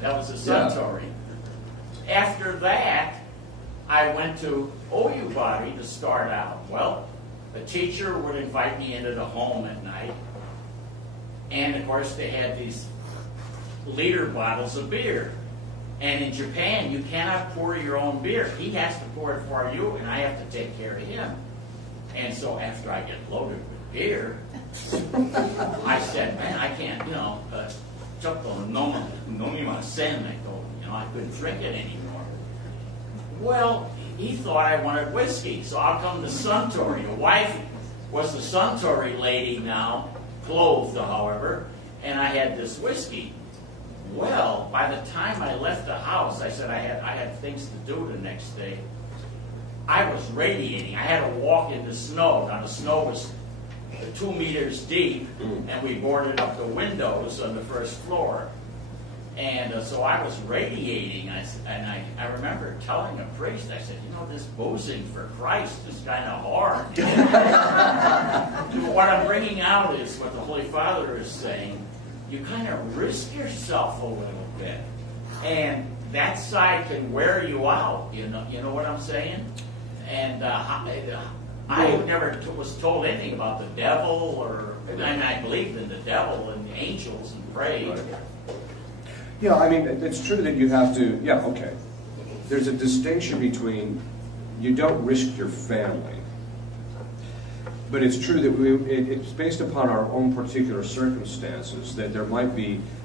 That was a suntory. After that, I went to OU Body to start out. Well, the teacher would invite me into the home at night. And, of course, they had these liter bottles of beer. And in Japan, you cannot pour your own beer. He has to pour it for you, and I have to take care of him. And so after I get loaded with beer, I said, man, I can't, you know, I couldn't drink it anymore. Well, he thought I wanted whiskey, so I'll come to Suntory. The wife was the Suntory lady now, clothed, however, and I had this whiskey. Well, by the time I left the house, I said I had things to do the next day. I was radiating. I had to walk in the snow. Now, the snow was 2 meters deep, and we boarded up the windows on the first floor. And so I was radiating, and I remember telling a priest, I said, you know, this boozing for Christ is kind of hard. What I'm bringing out is what the Holy Father is saying. You kind of risk yourself a little bit. And that side can wear you out, you know what I'm saying? And I never was told anything about the devil, I believed in the devil and the angels and prayed. Right. Yeah, I mean, it's true that you have to, there's a distinction between, you don't risk your family, but it's true that it's based upon our own particular circumstances, that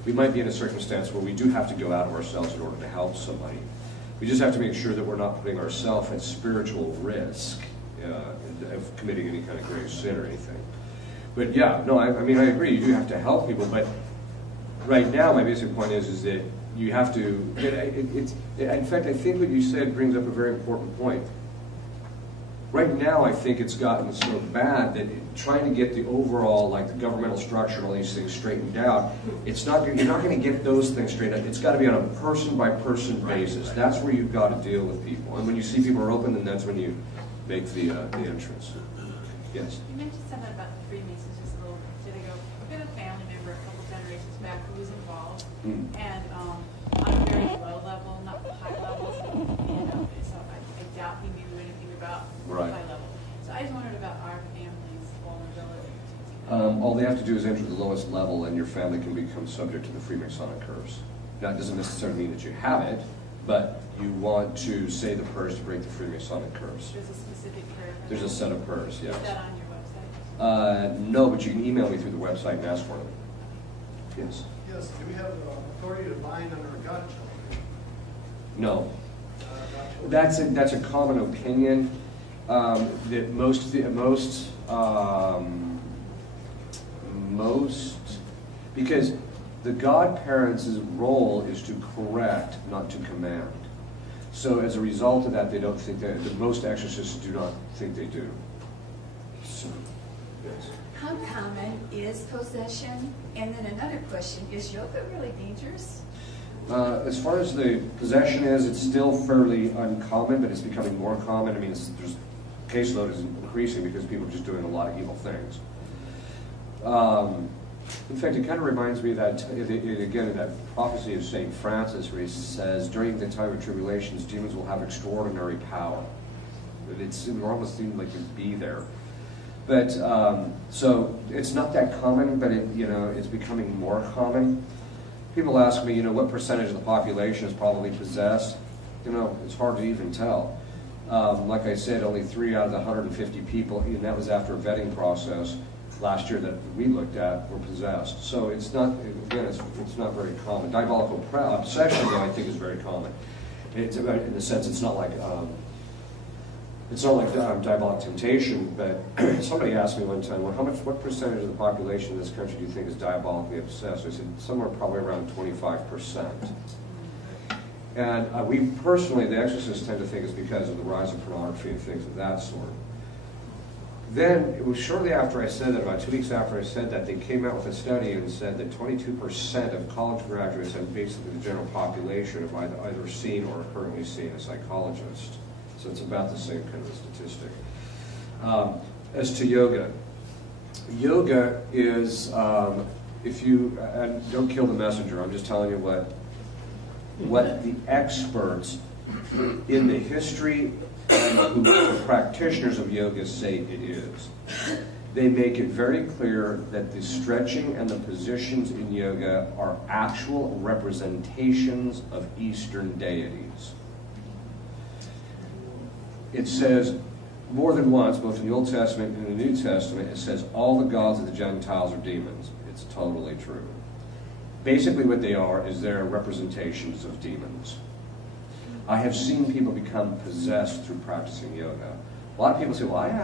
we might be in a circumstance where we do have to go out of ourselves in order to help somebody. We just have to make sure that we're not putting ourselves at spiritual risk of committing any kind of grave sin or anything. But yeah, no, I mean, I agree, you do have to help people, but right now, my basic point is that you have to. In fact, I think what you said brings up a very important point. Right now, I think it's gotten so bad that trying to get the overall, like the governmental structure and all these things straightened out, you're not going to get those things straightened out. It's got to be on a person-by-person basis. That's where you've got to deal with people. And when you see people are open, then that's when you make the entrance. Yes? You mentioned something about the Freemasons just a little bit ago. I've got a family member a couple generations back who was involved, and on a very low level, not the high levels, so I doubt he knew anything about high level. So I just wondered about our family's vulnerability. All they have to do is enter the lowest level, and your family can become subject to the Freemasonic curse. Now, it doesn't necessarily mean that you have it, but you want to say the prayers to break the Freemasonic curse. There's a specific prayer. There's a set of prayers, yes. Is that on your website? No, but you can email me through the website and ask for them. Yes? Yes, do we have authority to bind under a godchild? No. That's a common opinion that most because the godparents' role is to correct, not to command. So as a result of that, they don't think that most exorcists do not think they do. So, yes. How common is possession? And then another question, is yoga really dangerous? As far as the possession is, it's still fairly uncommon, but it's becoming more common. I mean, there's caseload is increasing because people are just doing a lot of evil things. In fact, it kind of reminds me of that, again, that prophecy of St. Francis, where he says, during the time of tribulations, demons will have extraordinary power. It almost seemed like you'd be there. But so it's not that common, but it's becoming more common. People ask me, what percentage of the population is probably possessed? It's hard to even tell. Like I said, only 3 out of the 150 people, and that was after a vetting process last year that we looked at, were possessed. So it's not, again, it's not very common. Diabolical obsession, though, I think is very common. It's in the sense it's not like diabolic temptation, but somebody asked me one time, well, what percentage of the population in this country do you think is diabolically obsessed? I said, somewhere probably around 25%. And we personally, the exorcists tend to think it's because of the rise of pornography and things of that sort. Then, it was shortly after I said that, about 2 weeks after I said that, they came out with a study and said that 22% of college graduates and basically the general population have either seen or are currently seeing a psychologist. So it's about the same kind of statistic. As to yoga, yoga is, if you, don't kill the messenger, I'm just telling you what the experts in the history and the practitioners of yoga say it is. They make it very clear that the stretching and the positions in yoga are actual representations of Eastern deities. It says more than once, both in the Old Testament and in the New Testament, it says all the gods of the Gentiles are demons. It's totally true. Basically what they are is they're representations of demons. I have seen people become possessed through practicing yoga. A lot of people say, well, I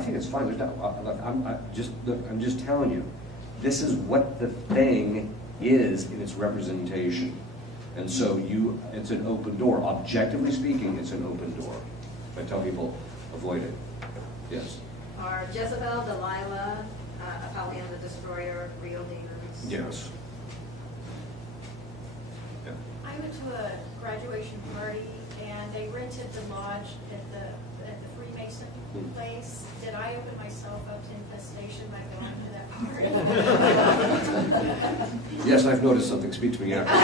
think it's fine. I'm just telling you, this is what the thing is in its representation. And so it's an open door. Objectively speaking, it's an open door. I tell people, avoid it. Yes? Are Jezebel, Delilah, Apollyon the Destroyer real demons? Yes. Yeah. I went to a graduation party and they rented the lodge at the Freemason place. Did I open myself up to infestation by going to that party? Yes, I've noticed something. Speak to me after.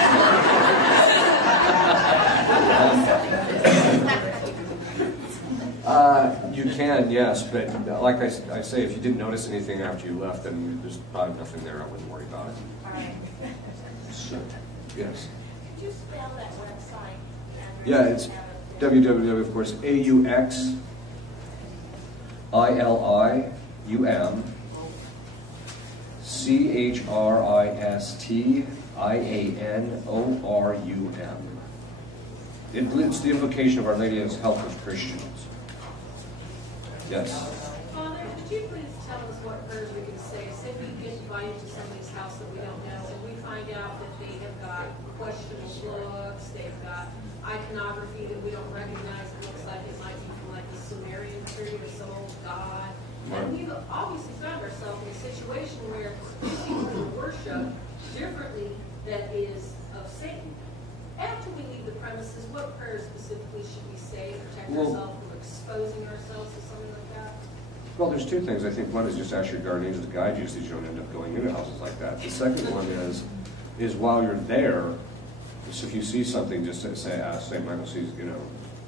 You can, yes, but like I say, if you didn't notice anything after you left, then there's probably nothing there. I wouldn't worry about it. All right. So, yes. Could you spell that website? Yeah, it's www, of course, AUXILIUM It's the invocation of Our Lady as Help of Christians. Yes. Father, could you please tell us what prayers we can say? Say we get invited to somebody's house that we don't know, and we find out that they have got questionable looks, they've got iconography that we don't recognize. It looks like it might be from like the Sumerian period of some old god. And we've obviously found ourselves in a situation where we see people worship differently that is of Satan. After we leave the premises, what prayers specifically should we say to protect ourselves from exposing ourselves to something like that? Well, there's two things. I think one is just ask your guardian angels to guide you so you don't end up going into houses like that. The second one is while you're there, so if you see something, just say, Michael, sees,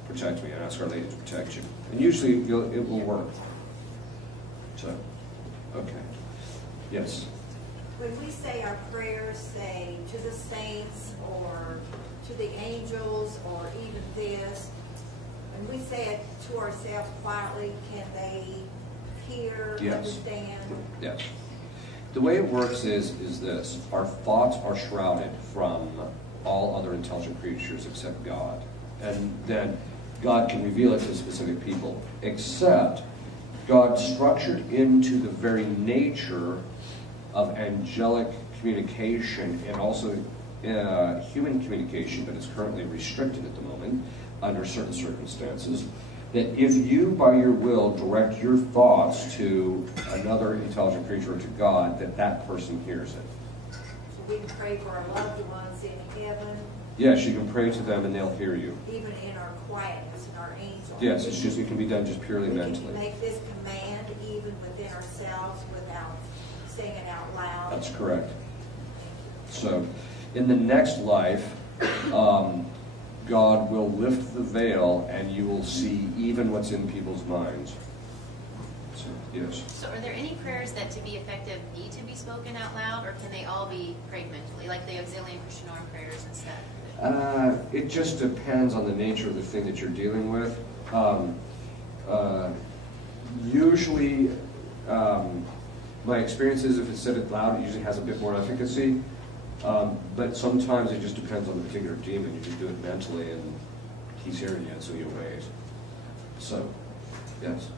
protect me, and ask Our Lady to protect you. And usually it will work. So, okay. Yes? When we say our prayers, say to the saints or to the angels or even this, when we say it to ourselves quietly, can they hear, understand? Yes. The way it works is this. Our thoughts are shrouded from all other intelligent creatures except God. And then God can reveal it to specific people, except God structured into the very nature of angelic communication and also human communication, but it's currently restricted at the moment under certain circumstances, that if you, by your will, direct your thoughts to another intelligent creature or to God, that person hears it. So we can pray for our loved ones in heaven. Yes, you can pray to them and they'll hear you. Even in our quietness and our angels. Yes, it can be done just purely mentally. We can make this command even within ourselves without saying it out loud. That's correct. So, in the next life, God will lift the veil and you will see even what's in people's minds. So, yes. So are there any prayers that to be effective need to be spoken out loud, or can they all be prayed mentally, like the auxiliary Christian arm prayers and stuff? It just depends on the nature of the thing that you're dealing with. Usually, my experience is if it's said it loud, it usually has a bit more efficacy. But sometimes it just depends on the particular demon. You just do it mentally, and he's hearing you, so he obeys. So, yes.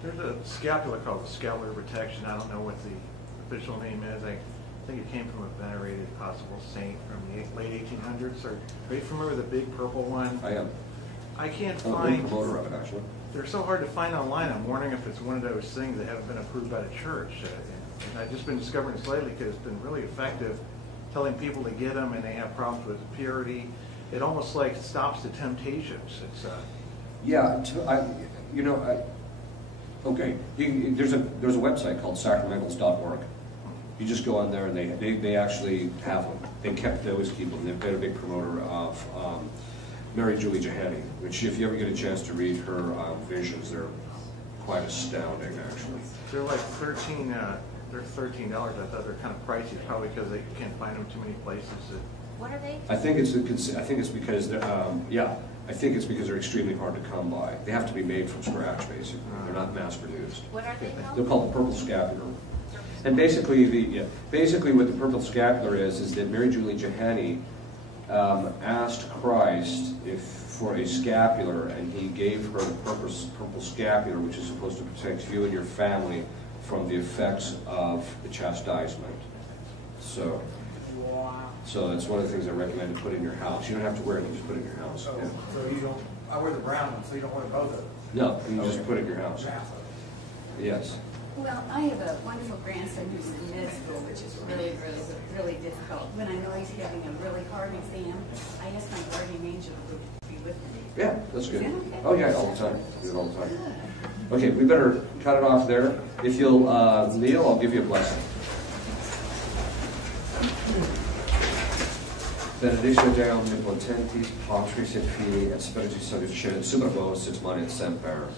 There's a scapula called the scapular protection. I don't know what the official name is. I think it came from a venerated possible saint from the late 1800s. Are you familiar with the big purple one? I am. I can't I'm a find. big promoter of it, actually. They're so hard to find online. I'm wondering if it's one of those things that haven't been approved by the church. And I've just been discovering this lately because it's been really effective, telling people to get them and they have problems with purity. It almost like stops the temptations. It's yeah. Okay. There's a website called sacramentals.org. You just go on there and they actually have them. They always keep them. They've been a big promoter of Mary Julie Jahani, which if you ever get a chance to read her visions, they're quite astounding, actually. They're like $13. They're $13. I thought they're kind of pricey, probably because they can't find them too many places. What are they? I think it's because they're extremely hard to come by. They have to be made from scratch, basically. They're not mass produced. What are they called? They're called the purple scapular. And basically what the purple scapular is that Mary Julie Jahani asked Christ for a scapular, and he gave her the purple scapular, which is supposed to protect you and your family from the effects of the chastisement. So that's one of the things I recommend to put in your house. You don't have to wear it, you just put it in your house. So, Yeah. so you don't, I wear the brown one, so you don't wear both of them? No, you just put it in your house. Yes. Well, I have a wonderful grandson who's in med school, which is really difficult. When I know he's having a really hard exam, I ask my guardian angel to be with me. Yeah, that's good. Is that okay? Oh yeah, all the time. Do it all the time. Okay, we better cut it off there. If you'll kneel, I'll give you a blessing. Benedictio Dei omnipotentis, Patris et Filii et Spiritus Sanctus, super vos et semper.